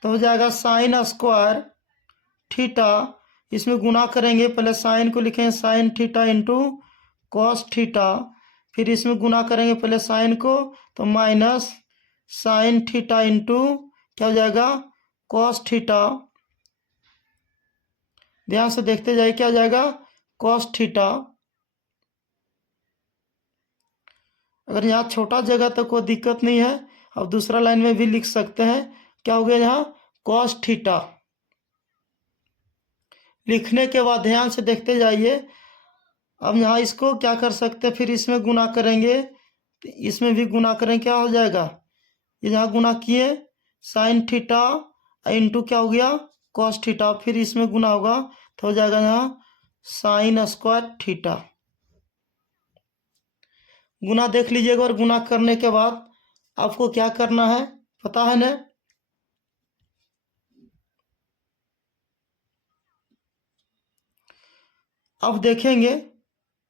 तो हो जाएगा साइन स्क्वायर थीटा। इसमें गुना करेंगे, पहले साइन को लिखेंगे sine theta into cos theta, फिर इसमें गुना करेंगे पहले साइन को तो माइनस साइन थीटा इंटू क्या हो जाएगा, कॉस थीटा। ध्यान से देखते जाइए क्या हो जाएगा, कॉस थीटा। अगर यहाँ छोटा जगह तो कोई दिक्कत नहीं है, अब दूसरा लाइन में भी लिख सकते हैं। क्या हो गया यहाँ, कॉस थीटा। लिखने के बाद ध्यान से देखते जाइए, अब यहाँ इसको क्या कर सकते हैं, फिर इसमें गुना करेंगे तो इसमें भी गुना करेंगे, क्या हो जाएगा, ये यहाँ गुना किए साइन थीटा इंटू क्या हो गया, कॉस थीटा, फिर इसमें गुना होगा तो हो जाएगा यहाँ साइन स्क्वायर थीटा। गुना देख लीजिएगा, और गुना करने के बाद आपको क्या करना है पता है ना। अब देखेंगे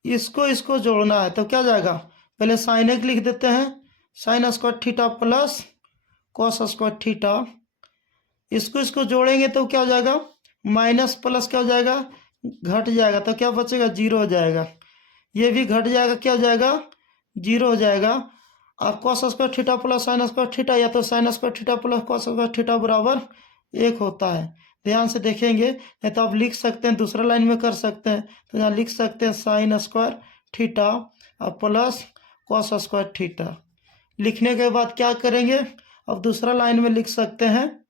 इसको इसको जोड़ना है तो क्या हो जाएगा, पहले साइन एक लिख देते हैं, sine square theta plus cos square theta. इसको जोड़ेंगे तो क्या हो जाएगा, माइनस प्लस क्या हो जाएगा, घट जाएगा, तो क्या बचेगा, जीरो हो जाएगा। ये भी घट जाएगा, क्या हो जाएगा, जीरो हो जाएगा। और cos square theta plus sine square theta, या तो sine square theta plus cos square theta बराबर 1 होता है। ध्यान से देखेंगे, नहीं तो आप लिख सकते हैं, दूसरा लाइन में कर सकते हैं। तो यहाँ लिख सकते हैं साइन स्क्वायर थीटा और प्लस कॉस स्क्वायर थीटा। लिखने के बाद क्या करेंगे, अब दूसरा लाइन में लिख सकते हैं,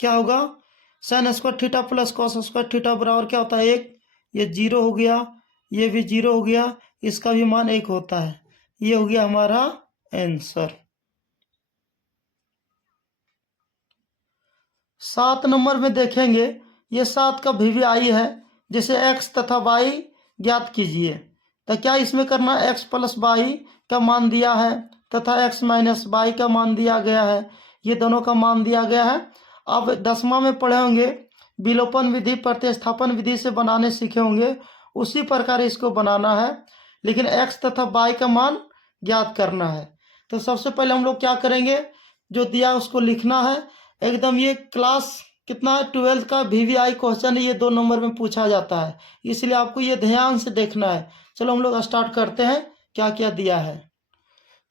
क्या होगा, sine square theta plus cos square theta बराबर क्या होता है, 1। ये जीरो हो गया, ये भी जीरो हो गया, इसका भी मान 1 होता है। ये हो गया हमारा आंसर। 7 नंबर में देखेंगे, ये 7 का वीवीआई है। जैसे x तथा y ज्ञात कीजिए, तो क्या इसमें करना, x प्लस वाई का मान दिया है तथा x माइनस वाई का मान दिया गया है। ये दोनों का मान दिया गया है। अब 10वां में पढ़े होंगे, विलोपन विधि प्रतिस्थापन विधि से बनाने सीखे होंगे, उसी प्रकार इसको बनाना है, लेकिन x तथा y का मान ज्ञात करना है। तो सबसे पहले हम लोग क्या करेंगे, जो दिया उसको लिखना है एकदम। ये क्लास कितना, 12th का वीवीआई क्वेश्चन, ये 2 नंबर में पूछा जाता है, इसलिए आपको ये ध्यान से देखना है। चलो हम लोग स्टार्ट करते हैं, क्या क्या दिया है।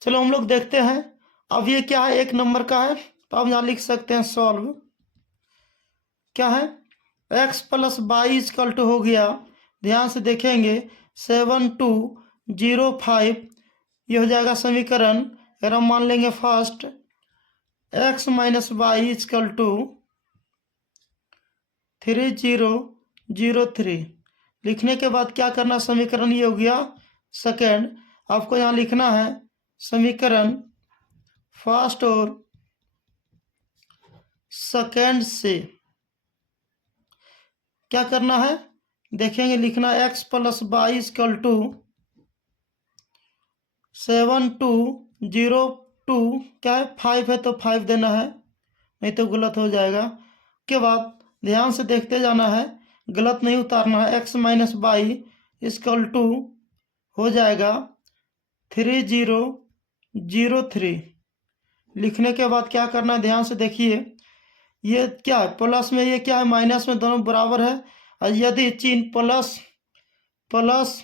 चलो हम लोग देखते हैं। अब ये क्या है, 1 नंबर का है, तो अब यहाँ लिख सकते हैं सॉल्व। क्या है, x plus y is equal to हो गया, ध्यान से देखेंगे 7205, ये हो जाएगा समीकरण। अगर हम मान लेंगे first x minus y is equal to 3003। लिखने के बाद क्या करना, समीकरण ये हो गया सेकेंड। आपको यहाँ लिखना है समीकरण फर्स्ट और सेकेंड से क्या करना है, देखेंगे, लिखना x plus y is equal to 7202, क्या है 5 है तो 5 देना है, नहीं तो गलत हो जाएगा। के बाद ध्यान से देखते जाना है, गलत नहीं उतारना है। x minus y is equal to हो जाएगा 3003। लिखने के बाद क्या करना है, ध्यान से देखिए, ये क्या है, प्लस में, ये क्या है, माइनस में, दोनों बराबर है। और यदि चिन्ह प्लस प्लस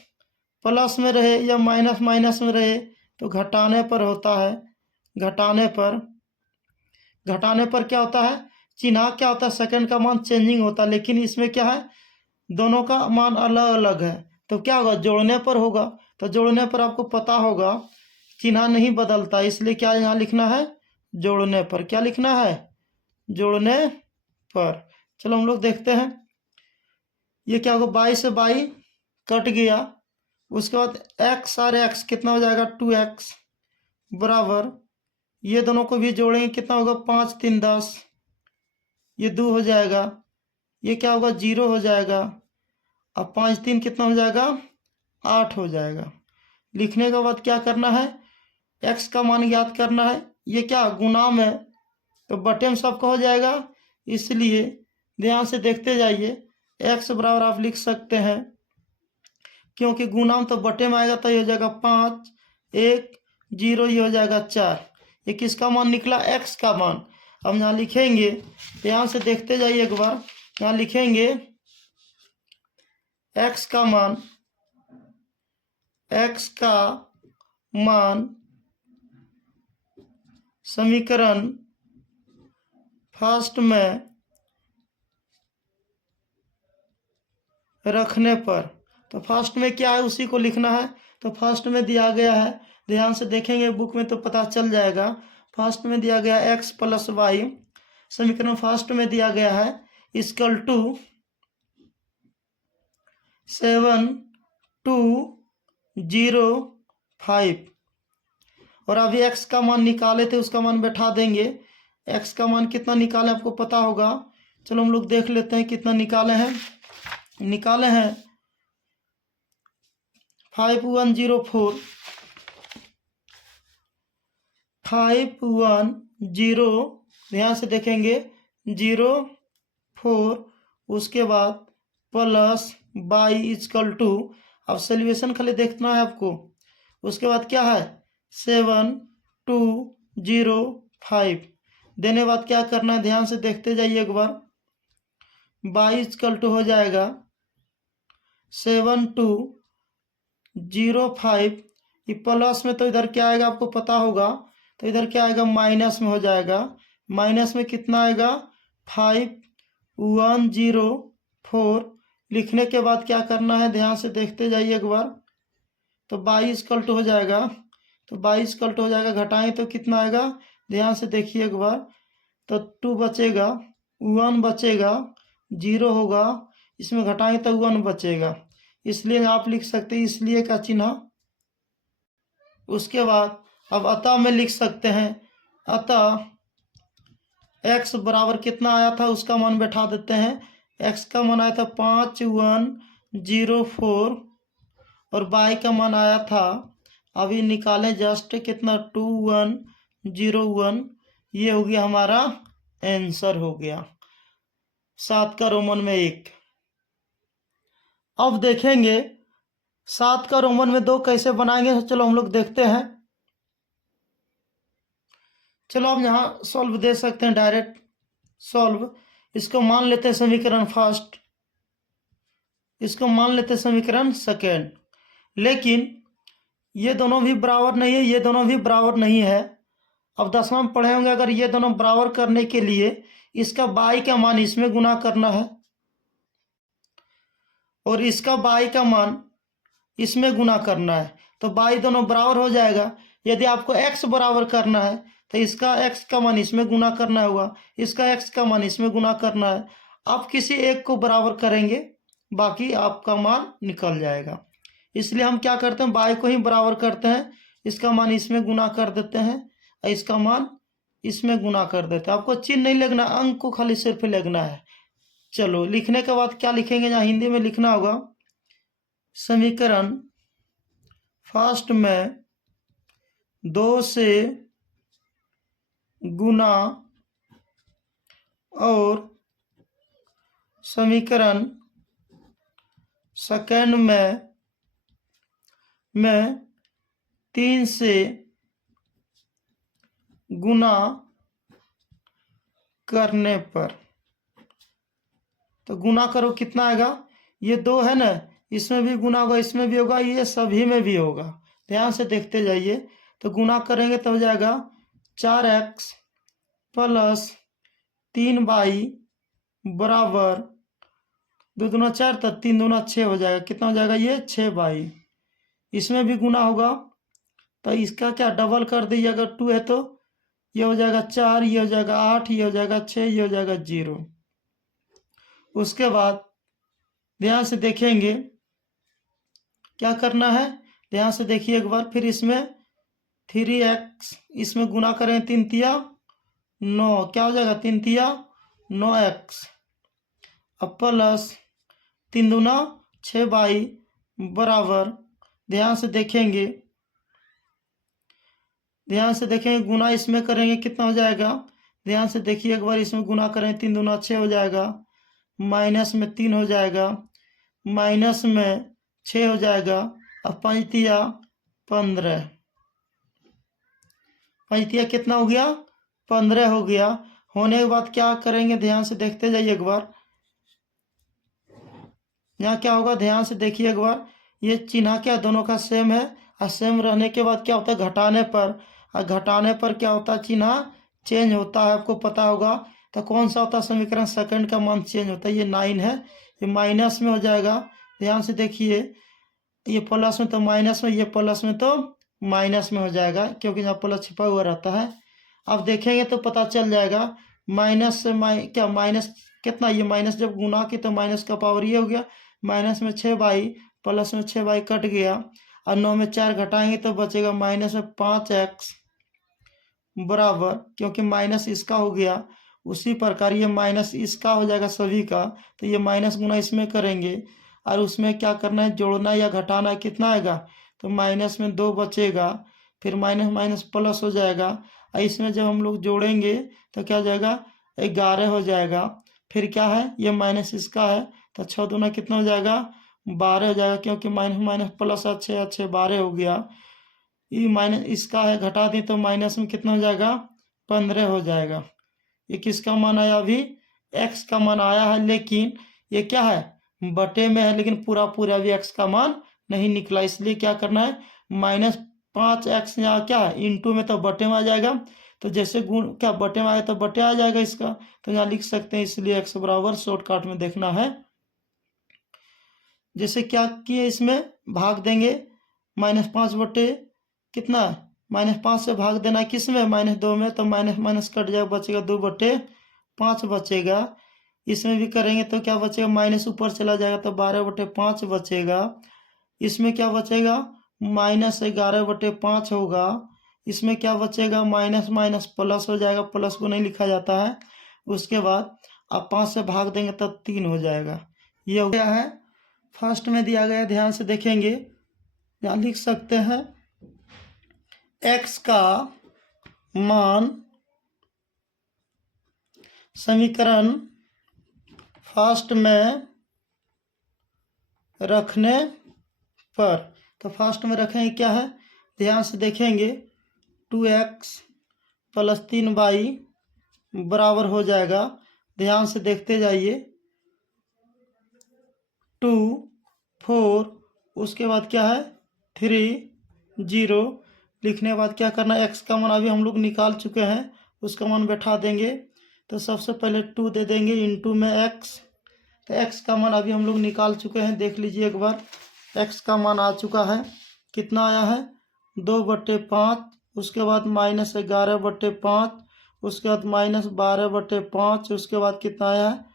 प्लस में रहे या माइनस माइनस में रहे तो घटाने पर होता है। घटाने पर क्या होता है, चिन्ह क्या होता है, सेकंड का मान चेंजिंग होता है, लेकिन इसमें क्या है, दोनों का मान अलग अलग है। तो क्या होगा, जोड़ने पर होगा। तो जोड़ने पर आपको पता होगा चिन्ह नहीं बदलता, इसलिए क्या यहाँ लिखना है, जोड़ने पर। क्या लिखना है, जोड़ने पर। चलो हम लोग देखते हैं, ये क्या होगा, 22 से 22 कट गया। उसके बाद x और x कितना हो जाएगा, 2x बराबर, ये दोनों को भी जोड़ेंगे, कितना होगा, 5 3 10, ये 2 हो जाएगा, ये क्या होगा, 0 हो जाएगा। अब 5 3 कितना हो जाएगा, 8 हो जाएगा। लिखने के बाद क्या करना है, x का मान ज्ञात करना है। ये क्या गुना में, तो बटे में सबका हो जाएगा, इसलिए ध्यान से देखते जाइए। x बराबर आप लिख सकते हैं, क्योंकि गुना में तो बटे में आएगा, तो ये हो जाएगा 5 1 0, ये हो जाएगा 4। ये किसका मान निकला, x का मान। हम यहाँ लिखेंगे, ध्यान से देखते जाइए एक बार, यहाँ लिखेंगे x का मान समीकरण फर्स्ट में रखने पर, तो फर्स्ट में क्या है उसी को लिखना है। तो फर्स्ट में दिया गया है, ध्यान से देखेंगे बुक में तो पता चल जाएगा। फर्स्ट में दिया गया x प्लस वाई, समीकरण फर्स्ट में दिया गया है इक्वल टू 7205, और अभी x का मान निकाले थे, उसका मान बैठा देंगे। x का मान कितना निकाले आपको पता होगा, चलो हम लोग देख लेते हैं कितना निकाले हैं। 5104, 510, ध्यान से देखेंगे 04, उसके बाद प्लस बाई इजकल टू, अब सोल्यूशन खाली देखना है आपको। उसके बाद क्या है 7205 देने बाद क्या करना है, ध्यान से देखते जाइए एक बार। 22 कल टू हो जाएगा 7205। ये प्लस में तो इधर क्या आएगा आपको पता होगा, तो इधर क्या आएगा माइनस में हो जाएगा। माइनस में कितना आएगा 5104। लिखने के बाद क्या करना है, ध्यान से देखते जाइए एक बार। तो 22 कल टू हो जाएगा, तो 22 कल टू हो जाएगा, घटाएं तो कितना आएगा, ध्यान से देखिए एक बार। तो 2 बचेगा, 1 बचेगा, 0 होगा, इसमें घटाएं तो 1 बचेगा, इसलिए आप लिख सकते हैं इसलिए का चिन्ह। उसके बाद अब अतः में लिख सकते हैं, अतः x बराबर कितना आया था उसका मान बैठा देते हैं। x का मान आया था 5104 और y का मान आया था, अभी निकालें जस्ट, कितना 2101। ये हो गया हमारा आंसर, हो गया 7 का रोमन में 1। अब देखेंगे 7 का रोमन में 2 कैसे बनाएंगे, तो चलो हम लोग देखते हैं। चलो आप यहाँ सॉल्व दे सकते हैं, डायरेक्ट सॉल्व। इसको मान लेते हैं समीकरण फर्स्ट, इसको मान लेते हैं समीकरण सेकेंड। लेकिन ये दोनों भी बराबर नहीं है, ये दोनों भी बराबर नहीं है। अब 10वां में पढ़े होंगे, अगर ये दोनों बराबर करने के लिए इसका बाई का मान इसमें गुना करना है और इसका बाई का मान इसमें गुना करना है, तो बाई दोनों बराबर हो जाएगा। यदि आपको x बराबर करना है तो इसका x का मान इसमें गुना करना होगा, इसका x का मान इसमें गुना करना है। आप किसी एक को बराबर करेंगे, बाकी आपका मान निकल जाएगा। इसलिए हम क्या करते हैं, बाई को ही बराबर करते हैं, इसका मान इसमें गुना कर देते हैं और इसका मान इसमें गुना कर देते हैं। आपको चिन्ह नहीं लिखना, अंक को खाली सिर्फ लिखना है। चलो लिखने के बाद क्या लिखेंगे, जहाँ हिंदी में लिखना होगा, समीकरण फर्स्ट में 2 से गुना और समीकरण सेकंड में 3 से गुना करने पर, तो गुना करो कितना आएगा, ये 2 है ना, इसमें भी गुना होगा, इसमें भी होगा, ये सभी में भी होगा। ध्यान से देखते जाइए। तो गुना करेंगे तो हो जाएगा 4x प्लस 3y बराबर 2 दूना 4, तो 3 दूना 6 हो जाएगा। कितना हो जाएगा, ये 6y। इसमें भी गुना होगा, तो इसका क्या डबल कर दीजिए, अगर 2 है तो ये हो जाएगा 4, ये हो जाएगा 8, ये हो जाएगा 6, ये हो जाएगा 0। उसके बाद ध्यान से देखेंगे क्या करना है, ध्यान से देखिए एक बार। फिर इसमें 3x, इसमें गुना करें 3 तिया 9, क्या हो जाएगा 3 तिया 9x, अब प्लस 3 दूना 6y बराबर, ध्यान से देखेंगे, ध्यान से देखेंगे, गुना इसमें करेंगे कितना हो जाएगा, ध्यान से देखिए एक बार। इसमें गुना करें 3 दूना 6 हो जाएगा, माइनस में 3 हो जाएगा, माइनस में 6 हो जाएगा, अब 5 तिया 15, 5 तिया कितना हो गया 15 हो गया। होने के बाद क्या करेंगे, ध्यान से देखते जाइए एक बार। यहाँ क्या होगा, ध्यान से देखिए एक बार। ये चिन्ह क्या दोनों का सेम है, और सेम रहने के बाद क्या होता है, घटाने पर, और घटाने पर क्या होता है, चिन्ह चेंज होता है, आपको पता होगा। तो कौन सा होता है, समीकरण सेकंड का मान चेंज होता है। ये 9 है, ये माइनस में हो जाएगा। ध्यान से देखिए, ये प्लस में तो माइनस में, ये प्लस में तो माइनस में हो जाएगा, क्योंकि यहाँ प्लस छिपा हुआ रहता है। अब देखेंगे तो पता चल जाएगा, माइनस से क्या माइनस कितना, ये माइनस जब गुना की तो माइनस का पावर ये हो गया, माइनस में 6y प्लस में 6y कट गया, और 9 में 4 घटाएंगे तो बचेगा माइनस में 5x बराबर, क्योंकि माइनस इसका हो गया, उसी प्रकार ये माइनस इसका हो जाएगा सभी का। तो ये माइनस गुना इसमें करेंगे, और उसमें क्या करना है, जोड़ना या घटाना, कितना आएगा, तो माइनस में 2 बचेगा, फिर माइनस माइनस प्लस हो जाएगा, और इसमें जब हम लोग जोड़ेंगे तो क्या हो जाएगा 11 हो जाएगा। फिर क्या है, ये माइनस इसका है, तो 6 दूना कितना हो जाएगा 12 हो जाएगा, क्योंकि माइनस माइनस प्लस 6 अच्छे 12 हो गया। ये माइनस इसका है, घटा दें तो माइनस में कितना हो जाएगा 15 हो जाएगा। ये किसका मान आया, अभी x का मान आया है, लेकिन ये क्या है बटे में है, लेकिन पूरा पूरा भी x का मान नहीं निकला। इसलिए क्या करना है, -5x यहाँ क्या है इंटू में तो बटे में आ जाएगा, तो जैसे गुण क्या बटे में आया तो बटे आ जाएगा इसका, तो यहाँ लिख सकते हैं। इसलिए x बराबर शॉर्टकट में देखना है, जैसे क्या किए इसमें भाग देंगे, -5 बटे कितना -5 से भाग देना है किस में, -2 में, तो माइनस माइनस कट जाएगा, बचेगा 2/5 बचेगा। इसमें भी करेंगे तो क्या बचेगा, माइनस ऊपर चला जाएगा तो 12/5 बचेगा। इसमें क्या बचेगा, -11/5 होगा। इसमें क्या बचेगा, माइनस माइनस प्लस हो जाएगा, प्लस को नहीं लिखा जाता है। उसके बाद आप 5 से भाग देंगे तब 3 हो जाएगा। ये हो गया है, फर्स्ट में दिया गया, ध्यान से देखेंगे। यहाँ लिख सकते हैं x का मान समीकरण फर्स्ट में रखने पर, तो फर्स्ट में रखेंगे क्या है, ध्यान से देखेंगे, 2x + 3y बराबर हो जाएगा। ध्यान से देखते जाइए, 2 4, उसके बाद क्या है 3 0, लिखने के बाद क्या करना है, x का मान अभी हम लोग निकाल चुके हैं, उसका मान बैठा देंगे। तो सबसे पहले 2 दे देंगे इंटू में x, तो x का मान अभी हम लोग निकाल चुके हैं, देख लीजिए एक बार। x का मान आ चुका है, कितना आया है 2/5, उसके बाद -11/5, उसके बाद -12/5, उसके बाद कितना आया है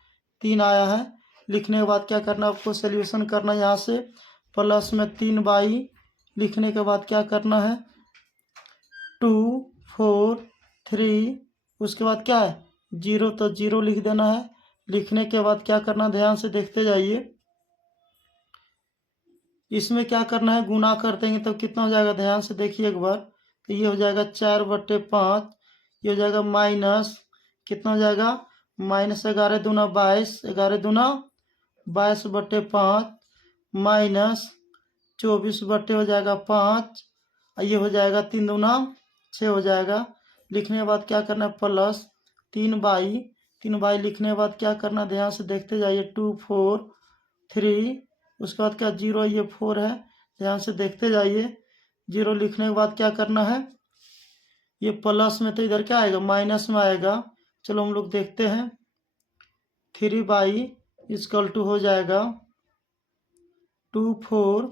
3 आया है। लिखने के बाद क्या करना, आपको सोल्यूशन करना है, यहाँ से प्लस में 3y, लिखने के बाद क्या करना है 2 4 3, उसके बाद क्या है 0, तो 0 लिख देना है। लिखने के बाद क्या करना, ध्यान से देखते जाइए, इसमें क्या करना है गुना कर देंगे तो कितना हो जाएगा, ध्यान से देखिए एक बार। तो ये हो जाएगा 4/5, ये हो जाएगा माइनस कितना हो जाएगा, -11 दूना 22, 11 दूना 22/5, माइनस 24 बटे हो जाएगा 5, ये हो जाएगा 3 दूना 6 हो जाएगा। लिखने के बाद क्या करना है प्लस 3y लिखने के बाद क्या करना, ध्यान से देखते जाइए, 2 4 3, उसके बाद क्या 0, ये 4 है, ध्यान से देखते जाइए। 0 लिखने के बाद क्या करना है, ये प्लस में तो इधर क्या आएगा माइनस में आएगा। चलो हम लोग देखते हैं, 3y = हो जाएगा 2 4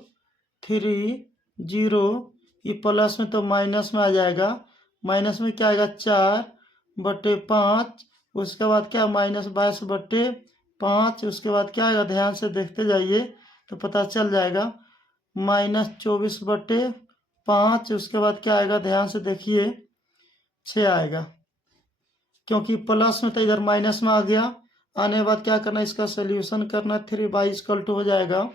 3 0, ये प्लस में तो माइनस में आ जाएगा, माइनस में क्या आएगा 4/5, उसके बाद क्या -22/5, उसके बाद क्या आएगा, ध्यान से देखते जाइए तो पता चल जाएगा, -24/5, उसके बाद क्या आएगा, ध्यान से देखिए 6 आएगा, क्योंकि प्लस में तो इधर माइनस में आ गया। आने के बाद क्या करना, इसका सोल्यूशन करना, 3y = हो जाएगा।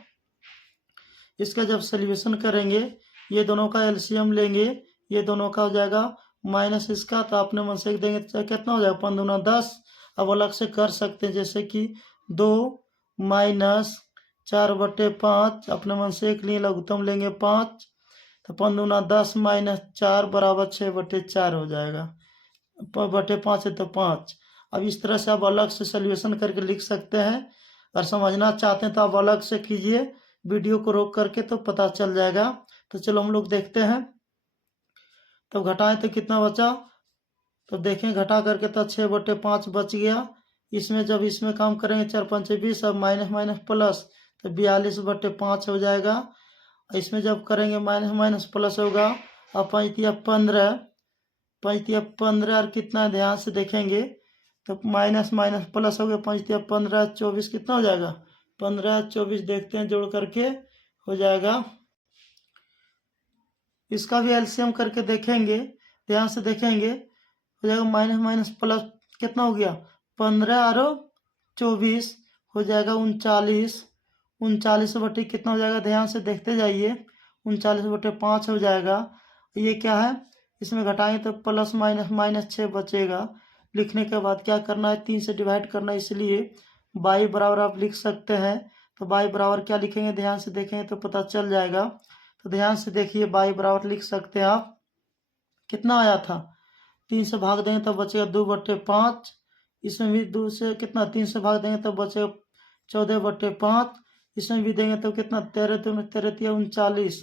इसका जब सोल्यूशन करेंगे, ये दोनों का एलसीएम लेंगे, ये दोनों का हो जाएगा माइनस इसका, तो अपने मन से देंगे तो कितना हो जाएगा 5 दूना 10। अब अलग से कर सकते हैं, जैसे कि 2 - 4/5, अपने मन से एक लिए लघुत्तम लेंगे 5, तो 5 दूना 10 - 4 = 6/4 हो जाएगा, बटे 5 है तो 5। अब इस तरह से आप अलग से सोल्यूशन करके लिख सकते हैं, और समझना चाहते हैं तो आप अलग से कीजिए, वीडियो को रोक करके, तो पता चल जाएगा। तो चलो हम लोग देखते हैं, तो घटाएं तो कितना बचा, तो देखें घटा करके तो 6/5 बच गया। इसमें जब इसमें काम करेंगे 4 5 20, अब माइनस माइनस प्लस, तो 42/5 हो जाएगा। इसमें जब करेंगे माइनस माइनस प्लस होगा, अब 5 × 15 और कितना, ध्यान से देखेंगे तो माइनस माइनस प्लस हो गया, 5 × 15 24, कितना हो जाएगा 15 24, देखते हैं जोड़ करके हो जाएगा। इसका भी एलसीएम करके देखेंगे, ध्यान से देखेंगे, हो जाएगा माइनस माइनस प्लस, कितना हो गया 15 और 24 हो जाएगा 39, 39 बटे कितना हो जाएगा, ध्यान से देखते जाइए, 39/5 हो जाएगा। ये क्या है, इसमें घटाएंगे तो प्लस माइनस -6 बचेगा। लिखने के बाद क्या करना है, 3 से डिवाइड करना है, इसलिए y बराबर आप लिख सकते हैं। तो y बराबर क्या लिखेंगे, ध्यान से देखेंगे तो पता चल जाएगा। तो ध्यान से देखिए, y बराबर लिख सकते हैं आप, कितना आया था 3 से भाग देंगे तो बचेगा 2/5। इसमें भी 2 से कितना 3 से भाग देंगे तो बचेगा 14/5। इसमें भी देंगे तो कितना 13 दूनी 13 39,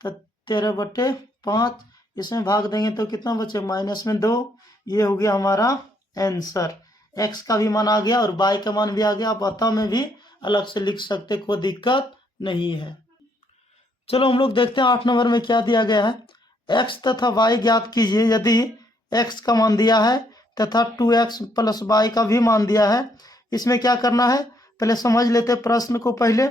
तो 13/5। इसमें भाग देंगे तो कितना बचे -2। ये हो गया हमारा आंसर। x का भी मान आ गया और y का मान भी आ गया। आप अतः में भी अलग से लिख सकते, कोई दिक्कत नहीं है। चलो हम लोग देखते हैं 8 नंबर में क्या दिया गया है। x तथा y ज्ञात कीजिए यदि x का मान दिया है तथा 2x प्लस y का भी मान दिया है। इसमें क्या करना है, पहले समझ लेते प्रश्न को। पहले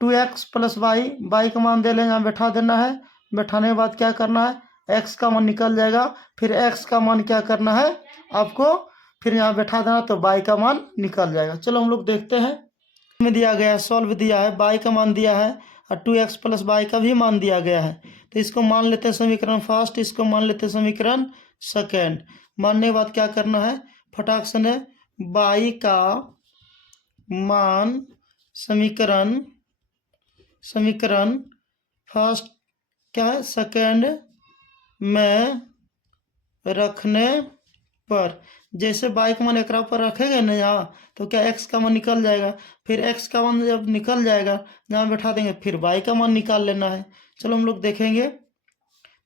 2x प्लस y का मान दे लेंगे, यहाँ बैठा देना है। बैठाने के बाद क्या करना है, x का मान निकल जाएगा। फिर x का मान क्या करना है आपको, फिर यहाँ बैठा देना तो y का मान निकल जाएगा। चलो हम लोग देखते हैं। में दिया गया है, सॉल्व दिया है, y का मान दिया है और 2x प्लस y का भी मान दिया गया है। तो इसको मान लेते हैं समीकरण फर्स्ट, इसको मान लेते हैं समीकरण सेकेंड। मानने के बाद क्या करना है, फटाक से y का मान समीकरण फर्स्ट क्या है सेकेंड में रखने पर, जैसे y का मान एकरा पर रखेंगे ना यहाँ, तो क्या x का मान निकल जाएगा। फिर x का मान जब निकल जाएगा यहाँ बैठा देंगे, फिर y का मान निकाल लेना है। चलो हम लोग देखेंगे।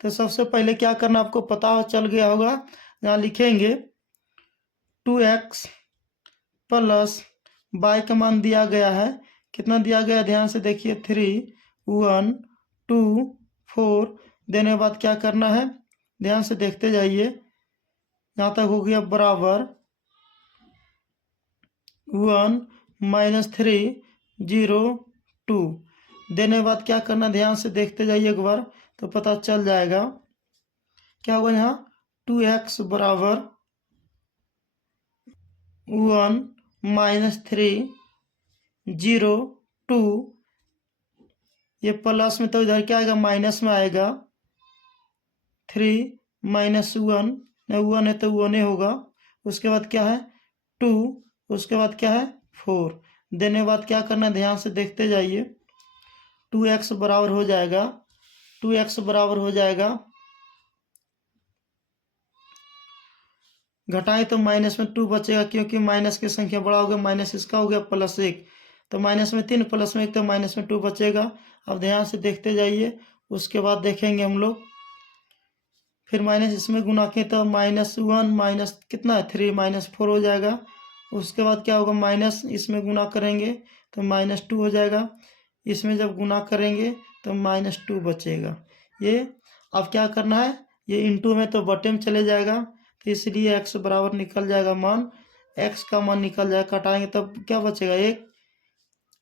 तो सबसे पहले क्या करना आपको पता चल गया होगा, यहाँ लिखेंगे 2x प्लस y का मान दिया गया है, कितना दिया गया है ध्यान से देखिए 3 1 2 4। देने के बाद क्या करना है, ध्यान से देखते जाइए, यहाँ तक हो गया बराबर 1 -3 0 2। देने के बाद क्या करना, ध्यान से देखते जाइए एक बार तो पता चल जाएगा क्या होगा। यहाँ 2x बराबर 1 -3 0 2। ये प्लस में तो इधर क्या आएगा, माइनस में आएगा। 3 -1 1 है तो 1 होगा। उसके बाद क्या है 2, उसके बाद क्या है 4। देने के बाद क्या करना है, ध्यान से देखते जाइए। 2x बराबर हो जाएगा, 2x बराबर हो जाएगा, घटाएं तो माइनस में 2 बचेगा, क्योंकि माइनस की संख्या बड़ा हो गया, माइनस इसका हो गया +1, तो माइनस में 3 प्लस में 1 तो माइनस में 2 बचेगा। अब ध्यान से देखते जाइए। उसके बाद देखेंगे हम लोग, फिर माइनस इसमें गुना किए तो -1 माइनस कितना है 3 -4 हो जाएगा। उसके बाद क्या होगा, माइनस इसमें गुना करेंगे तो -2 हो जाएगा। इसमें जब गुना करेंगे तो -2 बचेगा। ये अब क्या करना है, ये इंटू में तो बटे में चले जाएगा, तो इसलिए x बराबर निकल जाएगा मान, x का मान निकल जाएगा। कटाएंगे तब क्या बचेगा, 1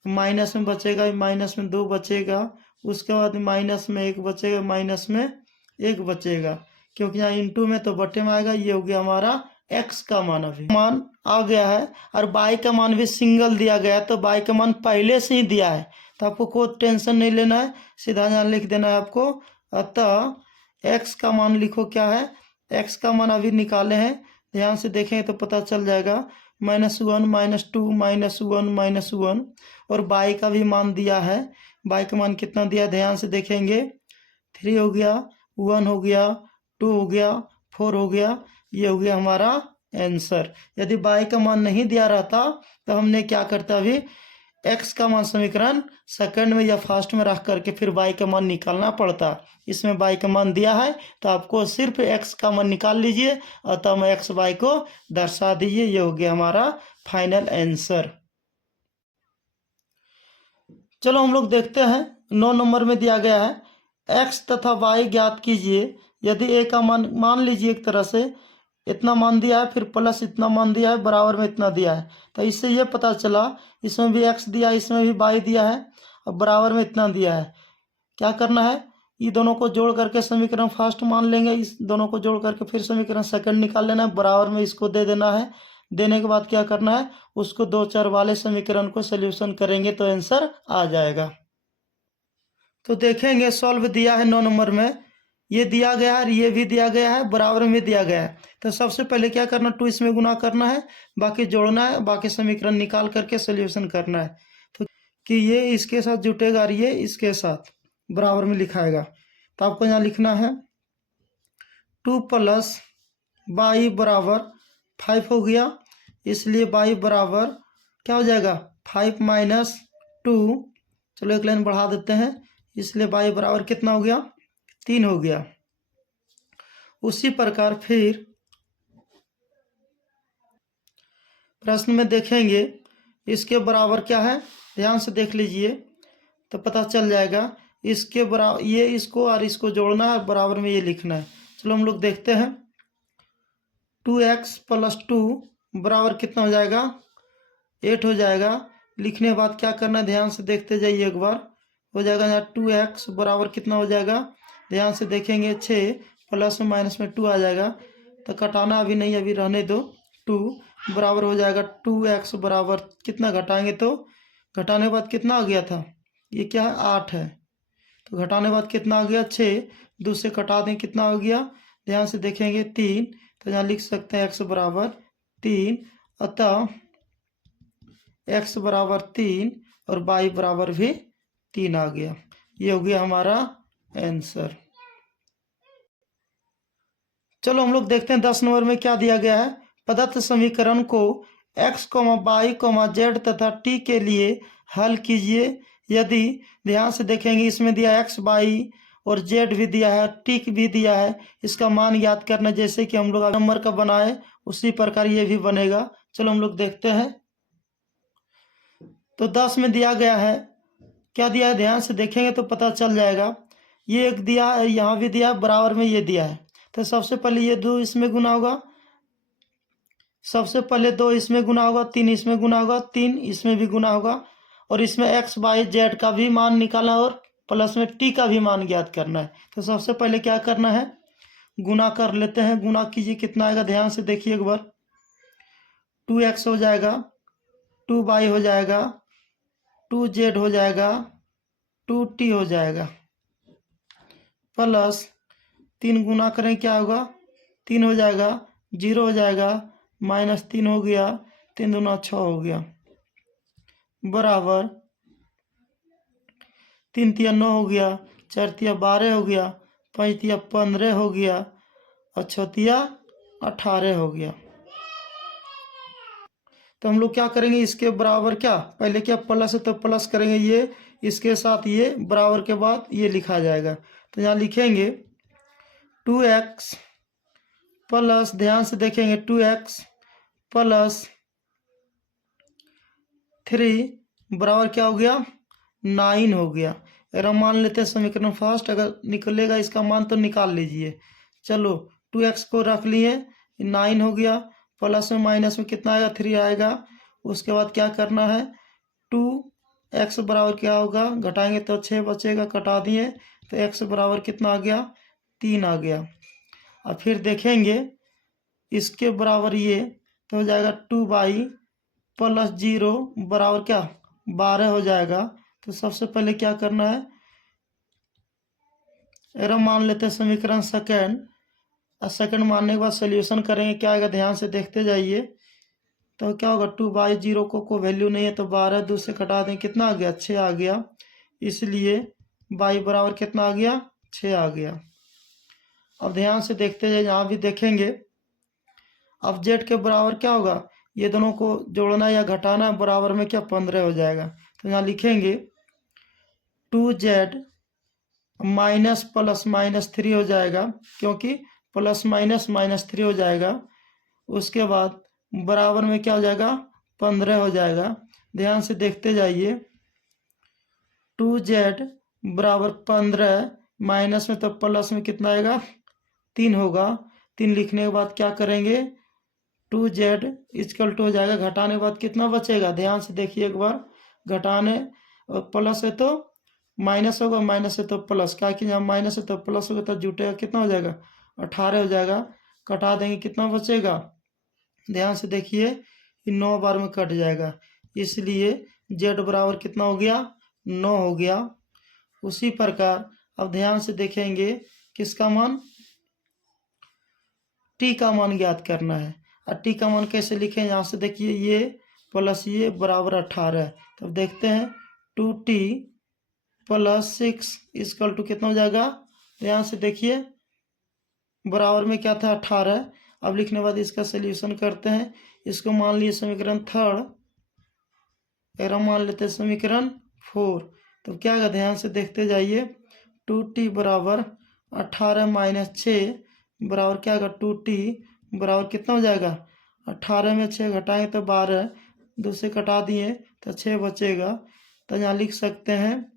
माइनस में बचेगा, माइनस में 2 बचेगा। उसके बाद माइनस में 1 बचेगा, माइनस में 1 बचेगा, क्योंकि यहाँ इंटू में तो बटे में आएगा। ये हो गया हमारा x का मान। अभी मान आ गया है और y का मान भी सिंगल दिया गया है, तो y का मान पहले से ही दिया है, तो आपको कोई टेंशन नहीं लेना है, सीधा यहाँ लिख देना है आपको। अतः x का मान लिखो क्या है, x का मान अभी निकाले हैं, ध्यान से देखेंगे तो पता चल जाएगा -1 -2 -1 -1। और y का भी मान दिया है, y का मान कितना दिया है ध्यान से देखेंगे, 3 हो गया, 1 हो गया, 2 हो गया, 4 हो गया। ये हो गया हमारा आंसर। यदि y का मान नहीं दिया रहता तो हमने क्या करता, अभी x का मान समीकरण सेकंड में या फर्स्ट में रख करके फिर y का मान निकालना पड़ता। इसमें y का मान दिया है तो आपको सिर्फ x का मान निकाल लीजिए और तब x y को दर्शा दीजिए। ये हो गया हमारा फाइनल आंसर। चलो हम लोग देखते हैं 9 नंबर में दिया गया है, x तथा y ज्ञात कीजिए यदि a का मान लीजिए एक तरह से इतना मान दिया है, फिर प्लस इतना मान दिया है, बराबर में इतना दिया है। तो इससे ये पता चला इसमें भी x दिया है, इसमें भी y दिया है और बराबर में इतना दिया है। क्या करना है, ये दोनों को जोड़ करके समीकरण फर्स्ट मान लेंगे, इस दोनों को जोड़ करके फिर समीकरण सेकंड निकाल लेना है, बराबर में इसको दे देना है। देने के बाद क्या करना है, उसको 2 चर वाले समीकरण को सोल्यूशन करेंगे तो आंसर आ जाएगा। तो देखेंगे सॉल्व दिया है 9 नंबर में, ये दिया गया है और ये भी दिया गया है, बराबर में दिया गया है। तो सबसे पहले क्या करना, 2 इसमें गुना करना है, बाकी जोड़ना है, बाकी समीकरण निकाल करके सोल्यूशन करना है। तो कि ये इसके साथ जुटेगा और ये इसके साथ, बराबर में लिखाएगा। तो आपको यहाँ लिखना है 2 प्लस बाई बराबर 5 हो गया, इसलिए बाई बराबर क्या हो जाएगा 5 माइनस 2। चलो एक लाइन बढ़ा देते हैं, इसलिए बाई बराबर कितना हो गया 3 हो गया। उसी प्रकार फिर प्रश्न में देखेंगे इसके बराबर क्या है, ध्यान से देख लीजिए तो पता चल जाएगा। इसके बराबर ये इसको और इसको जोड़ना है, बराबर में ये लिखना है। चलो हम लोग देखते हैं 2x प्लस 2 बराबर कितना हो जाएगा 8 हो जाएगा। लिखने के बाद क्या करना है, ध्यान से देखते जाइए एक बार। हो जाएगा यहाँ 2x बराबर कितना हो जाएगा, ध्यान से देखेंगे 6 प्लस में माइनस में 2 आ जाएगा, तो कटाना अभी नहीं, अभी रहने दो। 2 बराबर हो जाएगा 2x बराबर कितना घटाएंगे तो घटाने के बाद कितना आ गया था, ये क्या है 8 है, तो घटाने के बाद कितना आ गया 6, 2 से कटा दें कितना हो गया, ध्यान से देखेंगे 3। तो यहाँ लिख सकते हैं x बराबर 3, अतः x बराबर 3 और y बराबर भी 3 आ गया। ये हो गया हमारा आंसर। चलो हम लोग देखते हैं 10 नंबर में क्या दिया गया है। प्रदत्त समीकरण को x, y, z तथा t के लिए हल कीजिए। यदि ध्यान से देखेंगे इसमें दिया x, y और z भी दिया है, t भी दिया है, इसका मान याद करना, जैसे कि हम लोग नंबर का बनाए उसी प्रकार ये भी बनेगा। चलो हम लोग देखते हैं। तो 10 में दिया गया है, क्या दिया है ध्यान से देखेंगे तो पता चल जाएगा। ये एक दिया है, यहाँ भी दिया है, बराबर में ये दिया है। तो सबसे पहले ये 2 इसमें गुना होगा, सबसे पहले 2 इसमें गुना होगा, 3 इसमें गुना होगा, 3 इसमें भी गुना होगा, और इसमें x, y, z का भी मान निकालना है और प्लस में t का भी मान ज्ञात करना है। तो सबसे पहले क्या करना है, गुना कर लेते हैं। गुना कीजिए, कितना आएगा ध्यान से देखिए एक बार। 2x हो जाएगा, 2y हो जाएगा, 2z हो जाएगा, 2t हो जाएगा, प्लस 3 गुना करें क्या होगा 3 हो जाएगा, 0 हो जाएगा, माइनस 3 हो गया, 3 दूना 6 हो गया, बराबर 3 तिया 9 हो गया, 4 तिया 12 हो गया, 5 तिया 15 हो गया और 6 तिया 18 हो गया। तो हम लोग क्या करेंगे, इसके बराबर क्या पहले क्या प्लस है तो प्लस करेंगे, ये इसके साथ ये बराबर के बाद ये लिखा जाएगा। तो यहाँ लिखेंगे 2x प्लस, ध्यान से देखेंगे 2x प्लस 3 बराबर क्या हो गया 9 हो गया। अगर हम मान लेते हैं समीकरण फर्स्ट, अगर निकलेगा इसका मान तो निकाल लीजिए। चलो 2x को रख लिए, 9 हो गया, प्लस में माइनस में कितना आएगा 3 आएगा। उसके बाद क्या करना है, 2x बराबर क्या होगा, घटाएंगे तो 6 बचेगा, कटा दिए तो x बराबर कितना आ गया 3 आ गया। और फिर देखेंगे इसके बराबर ये तो हो जाएगा 2y प्लस 0 बराबर क्या 12 हो जाएगा। तो सबसे पहले क्या करना है, अगर हम मान लेते हैं समीकरण सेकंड, और सेकंड मानने के बाद सोल्यूशन करेंगे, क्या आएगा ध्यान से देखते जाइए। तो क्या होगा 2/0 को वैल्यू नहीं है तो 12 2 से कटा दें, कितना आ गया 6 आ गया, इसलिए y बराबर कितना आ गया 6 आ गया। अब ध्यान से देखते जाइए, यहाँ भी देखेंगे। अब z के बराबर क्या होगा, ये दोनों को जोड़ना या घटाना, बराबर में क्या 15 हो जाएगा। तो यहाँ लिखेंगे 2z माइनस प्लस माइनस 3 हो जाएगा, क्योंकि प्लस माइनस माइनस 3 हो जाएगा। उसके बाद बराबर में क्या हो जाएगा 15 हो जाएगा। ध्यान से देखते जाइए, 2z बराबर 15 माइनस में तो प्लस में कितना आएगा 3 होगा। 3 लिखने के बाद क्या करेंगे, 2z इक्वल टू हो जाएगा, घटाने के बाद कितना बचेगा, ध्यान से देखिए एक बार। घटाने प्लस है तो माइनस होगा, माइनस है तो प्लस, क्या कि जहाँ माइनस है तो प्लस होगा, तो जुटेगा कितना हो जाएगा 18 हो जाएगा। कटा देंगे कितना बचेगा, ध्यान से देखिए 9 बार में कट जाएगा, इसलिए z बराबर कितना हो गया 9 हो गया। उसी प्रकार अब ध्यान से देखेंगे किसका मान, t का मान ज्ञात करना है। और t का मान कैसे लिखें, यहाँ से देखिए ये प्लस ये बराबर 18 है। तब देखते हैं 2t प्लस 6 इक्वल टू कितना हो जाएगा, ध्यान से देखिए, बराबर में क्या था 18। अब लिखने के बाद इसका सलूशन करते हैं। इसको मान लिए समीकरण थर्ड, और हम मान लेते हैं समीकरण 4। तो क्या होगा, ध्यान से देखते जाइए। 2t बराबर 18 माइनस 6 बराबर क्या होगा, 2t बराबर कितना हो जाएगा, 18 में 6 घटाएंगे तो 12, 2 से कटा दिए तो 6 बचेगा। तो यहाँ लिख सकते हैं,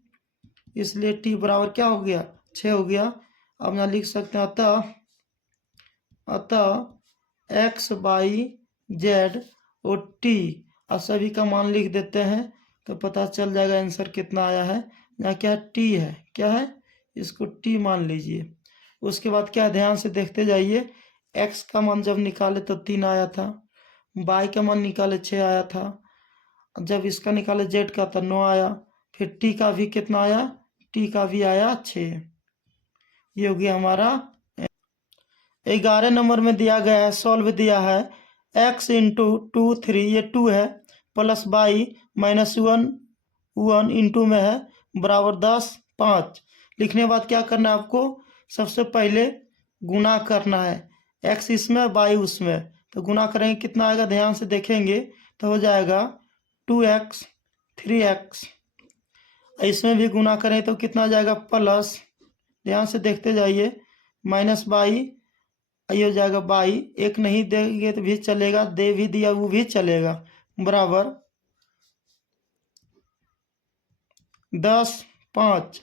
इसलिए t बराबर क्या हो गया, 6 हो गया। अब यहाँ लिख सकते हैं अतः x बाई जेड और t, और सभी का मान लिख देते हैं तो पता चल जाएगा आंसर कितना आया है। यहाँ क्या t है, क्या है, इसको t मान लीजिए। उसके बाद क्या, ध्यान से देखते जाइए। x का मान जब निकाले तो 3 आया था, y का मान निकाले 6 आया था, जब इसका निकाले z का तो 9 आया, फिर t का भी कितना आया, t का भी आया 6। ये हो गया हमारा 11 नंबर में दिया गया है, सॉल्व दिया है x इंटू 2 3, ये 2 है, प्लस y माइनस 1 इंटू में है बराबर 10 5। लिखने के बाद क्या करना है आपको, सबसे पहले गुना करना है, x इसमें y उसमें, तो गुना करेंगे कितना आएगा, ध्यान से देखेंगे तो हो जाएगा 2x 3x। इसमें भी गुना करें तो कितना आ जाएगा, प्लस, ध्यान से देखते जाइए, माइनस y, ये हो जाएगा बाई, एक नहीं देंगे तो भी चलेगा, दे भी दिया वो भी चलेगा, बराबर 10 5।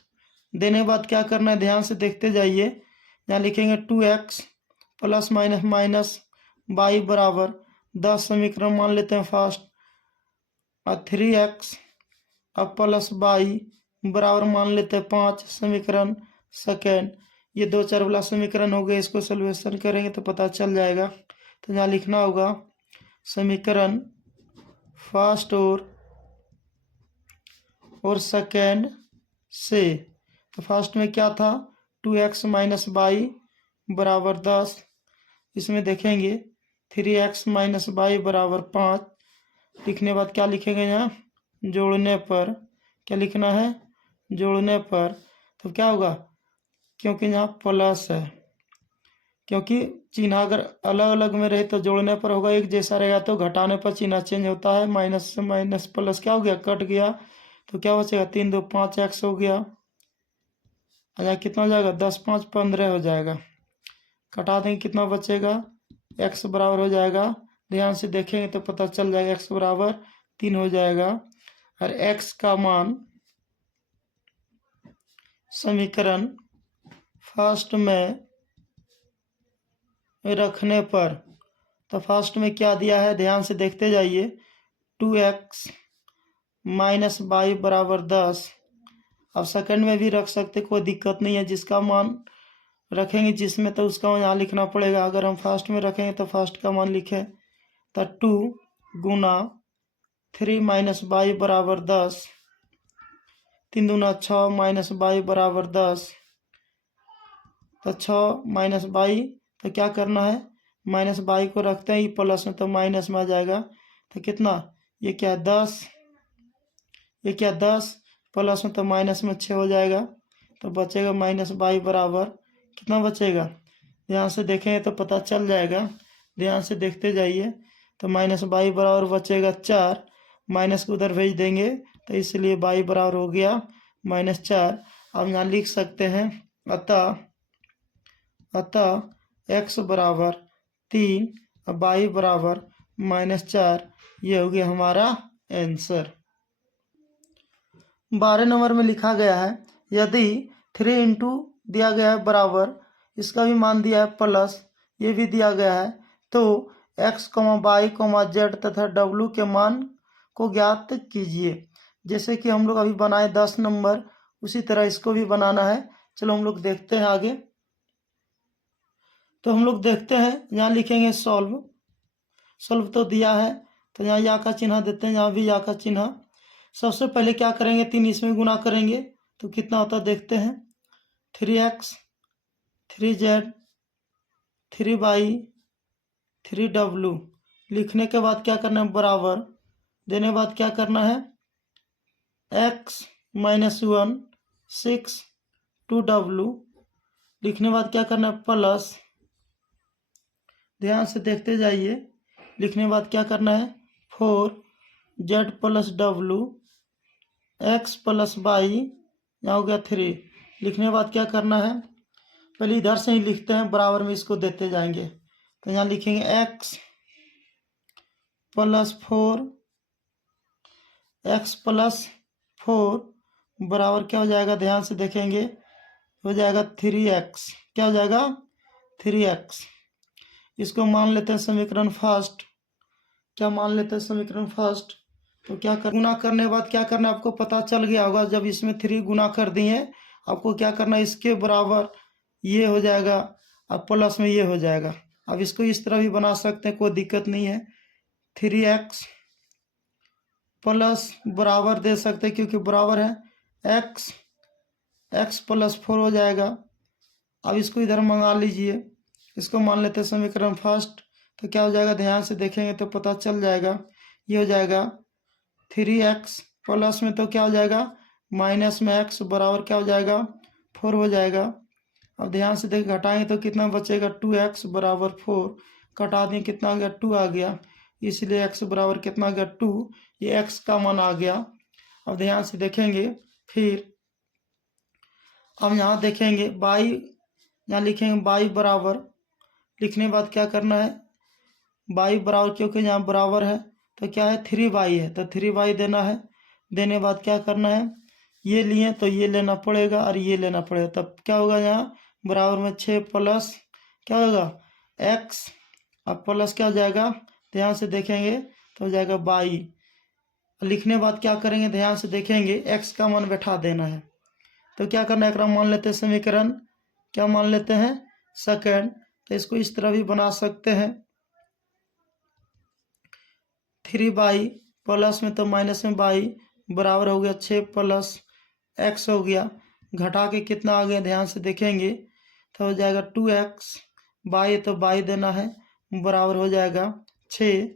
देने के बाद क्या करना है, ध्यान से देखते जाइए। यहाँ लिखेंगे 2x plus minus minus by बराबर 10, समीकरण मान लेते हैं फर्स्ट, और 3x अब प्लस बाई बराबर मान लेते हैं 5, समीकरण सेकेंड। ये 2 4 वाला समीकरण हो गया, इसको सॉल्यूशन करेंगे तो पता चल जाएगा। तो यहाँ लिखना होगा समीकरण फर्स्ट और सेकेंड से। तो फर्स्ट में क्या था, 2x माइनस बाई बराबर 10, इसमें देखेंगे 3x माइनस बाई बराबर 5। लिखने बाद क्या लिखेंगे, यहाँ जोड़ने पर क्या लिखना है, जोड़ने पर तो क्या होगा, क्योंकि यहाँ प्लस है, क्योंकि चिन्ह अगर अलग अलग में रहे तो जोड़ने पर होगा एक जैसा रहेगा, तो घटाने पर चिन्ह चेंज होता है, माइनस से माइनस प्लस क्या हो गया, कट गया, तो क्या बचेगा, 3 2 5 x हो गया। अच्छा कितना हो जाएगा, 10 5 15 हो जाएगा, कटा देंगे कितना बचेगा, x बराबर हो जाएगा, ध्यान से देखेंगे तो पता चल जाएगा, x बराबर 3 हो जाएगा। और x का मान समीकरण फर्स्ट में रखने पर, तो फर्स्ट में क्या दिया है, ध्यान से देखते जाइए, 2x माइनस बाई बराबर 10। अब सेकंड में भी रख सकते, कोई दिक्कत नहीं है, जिसका मान रखेंगे जिसमें तो उसका यहाँ लिखना पड़ेगा। अगर हम फर्स्ट में रखेंगे तो फर्स्ट का मान लिखें, तो 2 गुना 3 माइनस बाई बराबर 10, 3 दूना 6 माइनस बाई बराबर 10, तो 6 माइनस बाई, तो क्या करना है, माइनस बाई को रखते हैं प्लस में, तो माइनस में आ जाएगा, तो कितना, ये क्या 10, ये क्या 10 प्लस में, तो माइनस में 6 हो जाएगा, तो बचेगा माइनस बाई बराबर कितना बचेगा, ध्यान से देखें तो पता चल जाएगा, ध्यान से देखते जाइए। तो माइनस बाई बराबर बचेगा 4, माइनस को उधर भेज देंगे तो इसलिए बाई बराबर हो गया -4। अब यहाँ लिख सकते हैं अतः x बराबर 3 और बाई बराबर -4। ये हो गया हमारा आंसर। 12 नंबर में लिखा गया है, यदि 3 इंटू दिया गया है बराबर, इसका भी मान दिया है प्लस, ये भी दिया गया है, तो x, y, z तथा w के मान को ज्ञात कीजिए। जैसे कि हम लोग अभी बनाए 10 नंबर, उसी तरह इसको भी बनाना है। चलो हम लोग देखते हैं आगे। तो हम लोग देखते हैं, यहाँ लिखेंगे सॉल्व तो दिया है, तो यहाँ या का चिन्ह देते हैं, यहाँ भी या का चिन्ह। सबसे पहले क्या करेंगे, 3 इसमें गुना करेंगे तो कितना होता है देखते हैं, 3x 3z 3y 3w। लिखने के बाद क्या करना है, बराबर देने के बाद क्या करना है, x माइनस 1 6 2W, लिखने बाद क्या करना है प्लस, ध्यान से देखते जाइए, लिखने बाद क्या करना है 4Z plus W x plus y, यहाँ हो गया 3, लिखने बाद क्या करना है, पहले इधर से ही लिखते हैं, बराबर में इसको देते जाएंगे, तो यहाँ लिखेंगे x प्लस 4 x प्लस 4 बराबर क्या हो जाएगा, ध्यान से देखेंगे, हो जाएगा 3x, क्या हो जाएगा 3x। इसको मान लेते हैं समीकरण फर्स्ट, क्या मान लेते हैं समीकरण फर्स्ट, तो क्या कर गुना करने के बाद क्या करना है, आपको पता चल गया होगा, जब इसमें 3 गुना कर दिए आपको क्या करना है, इसके बराबर ये हो जाएगा, अब प्लस में ये हो जाएगा। अब इसको इस तरह भी बना सकते हैं, कोई दिक्कत नहीं है, 3x प्लस बराबर दे सकते हैं क्योंकि बराबर है x प्लस 4 हो जाएगा। अब इसको इधर मंगा लीजिए, इसको मान लेते हैं समीकरण फर्स्ट, तो क्या हो जाएगा, ध्यान से देखेंगे तो पता चल जाएगा, ये हो जाएगा 3x प्लस में तो क्या हो जाएगा माइनस में x बराबर क्या हो जाएगा 4 हो जाएगा। अब ध्यान से देख घटाएंगे तो कितना बचेगा 2x बराबर 4, कटा दें कितना आ गया 2 आ गया, इसलिए x बराबर कितना आ गया 2, ये x का मान आ गया। अब ध्यान से देखेंगे, फिर अब यहाँ देखेंगे y, यहाँ लिखेंगे y बराबर, लिखने के बाद क्या करना है y बराबर, क्योंकि यहाँ बराबर है तो क्या है 3y है, तो 3y देना है, देने के बाद क्या करना है, ये लिए तो ये लेना पड़ेगा और ये लेना पड़ेगा, तब क्या होगा यहाँ बराबर में 6 प्लस क्या होगा x, अब प्लस क्या हो जाएगा, ध्यान से देखेंगे तो हो जाएगा y, लिखने बाद क्या करेंगे, ध्यान से देखेंगे x का मान बैठा देना है, तो क्या करना है, एक मान लेते हैं समीकरण, क्या मान लेते हैं सेकंड, तो इसको इस तरह भी बना सकते हैं, 3y प्लस में तो माइनस में y बराबर हो गया 6 प्लस x हो गया, घटा के कितना आ गया, ध्यान से देखेंगे तो हो जाएगा 2x, y तो y देना है, बराबर हो जाएगा 6।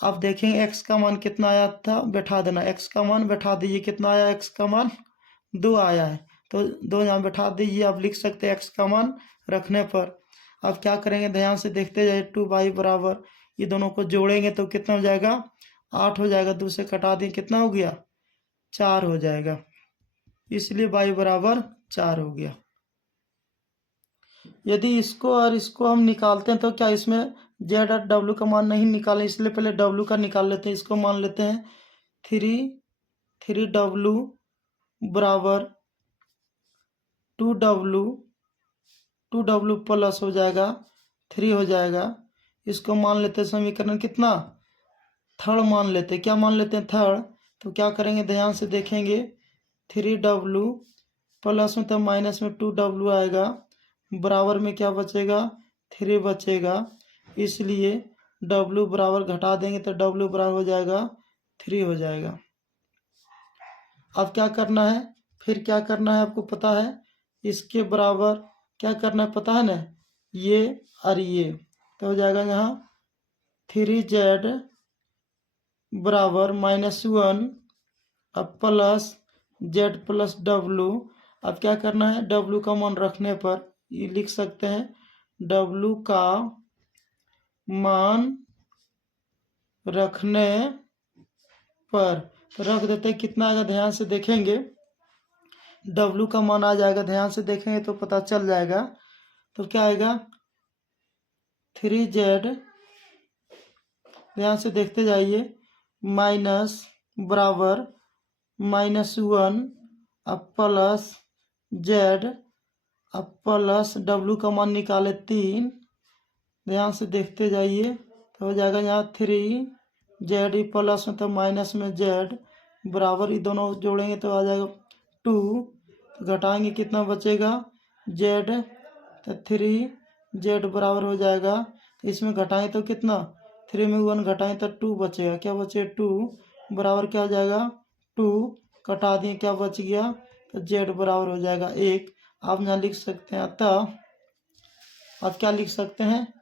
अब देखेंगे x का मान कितना आया था, बैठा देना, x का मान बैठा दीजिए, कितना आया, x का मान 2 आया है, तो 2 यहाँ बैठा दीजिए, आप लिख सकते हैं x का मान रखने पर। अब क्या करेंगे, ध्यान से देखते जाइए, 2y बराबर, ये दोनों को जोड़ेंगे तो कितना हो जाएगा 8 हो जाएगा, 2 से कटा दें कितना हो गया 4 हो जाएगा, इसलिए y बराबर 4 हो गया। यदि इसको और इसको हम निकालते हैं तो क्या इसमें z और w का मान नहीं निकालें, इसलिए पहले w का निकाल लेते हैं, इसको मान लेते हैं 3w बराबर 2w प्लस हो जाएगा 3 हो जाएगा, इसको मान लेते हैं समीकरण कितना थर्ड मान लेते हैं, क्या मान लेते हैं थर्ड, तो क्या करेंगे, ध्यान से देखेंगे 3w प्लस में तो माइनस में 2w आएगा, बराबर में क्या बचेगा 3 बचेगा, इसलिए w बराबर घटा देंगे तो w बराबर हो जाएगा 3 हो जाएगा। अब क्या करना है, फिर क्या करना है आपको पता है, इसके बराबर क्या करना है पता है ना, ये और ये, तो हो जाएगा यहाँ 3z बराबर -1 अब प्लस z प्लस w। अब क्या करना है, w का मान रखने पर ये लिख सकते हैं, w का मान रखने पर, तो रख देते हैं, कितना आएगा, ध्यान से देखेंगे, w का मान आ जाएगा, ध्यान से देखेंगे तो पता चल जाएगा, तो क्या आएगा 3z, ध्यान से देखते जाइए, माइनस बराबर -1 अब प्लस z अब प्लस w का मान निकाले 3, ध्यान से देखते जाइए तो हो जाएगा यहाँ 3z प्लस में तो माइनस में z बराबर, ये दोनों जोड़ेंगे तो आ जाएगा 2, घटाएंगे कितना बचेगा z, तो 3z बराबर हो जाएगा, तो इसमें घटाएं तो कितना 3 में 1 घटाएं तो 2 बचेगा, क्या बचेगा 2 बराबर क्या हो जाएगा 2, कटा दिए क्या बच गया, तो z बराबर हो जाएगा 1। आप यहाँ लिख सकते हैं, अतः अब क्या लिख सकते हैं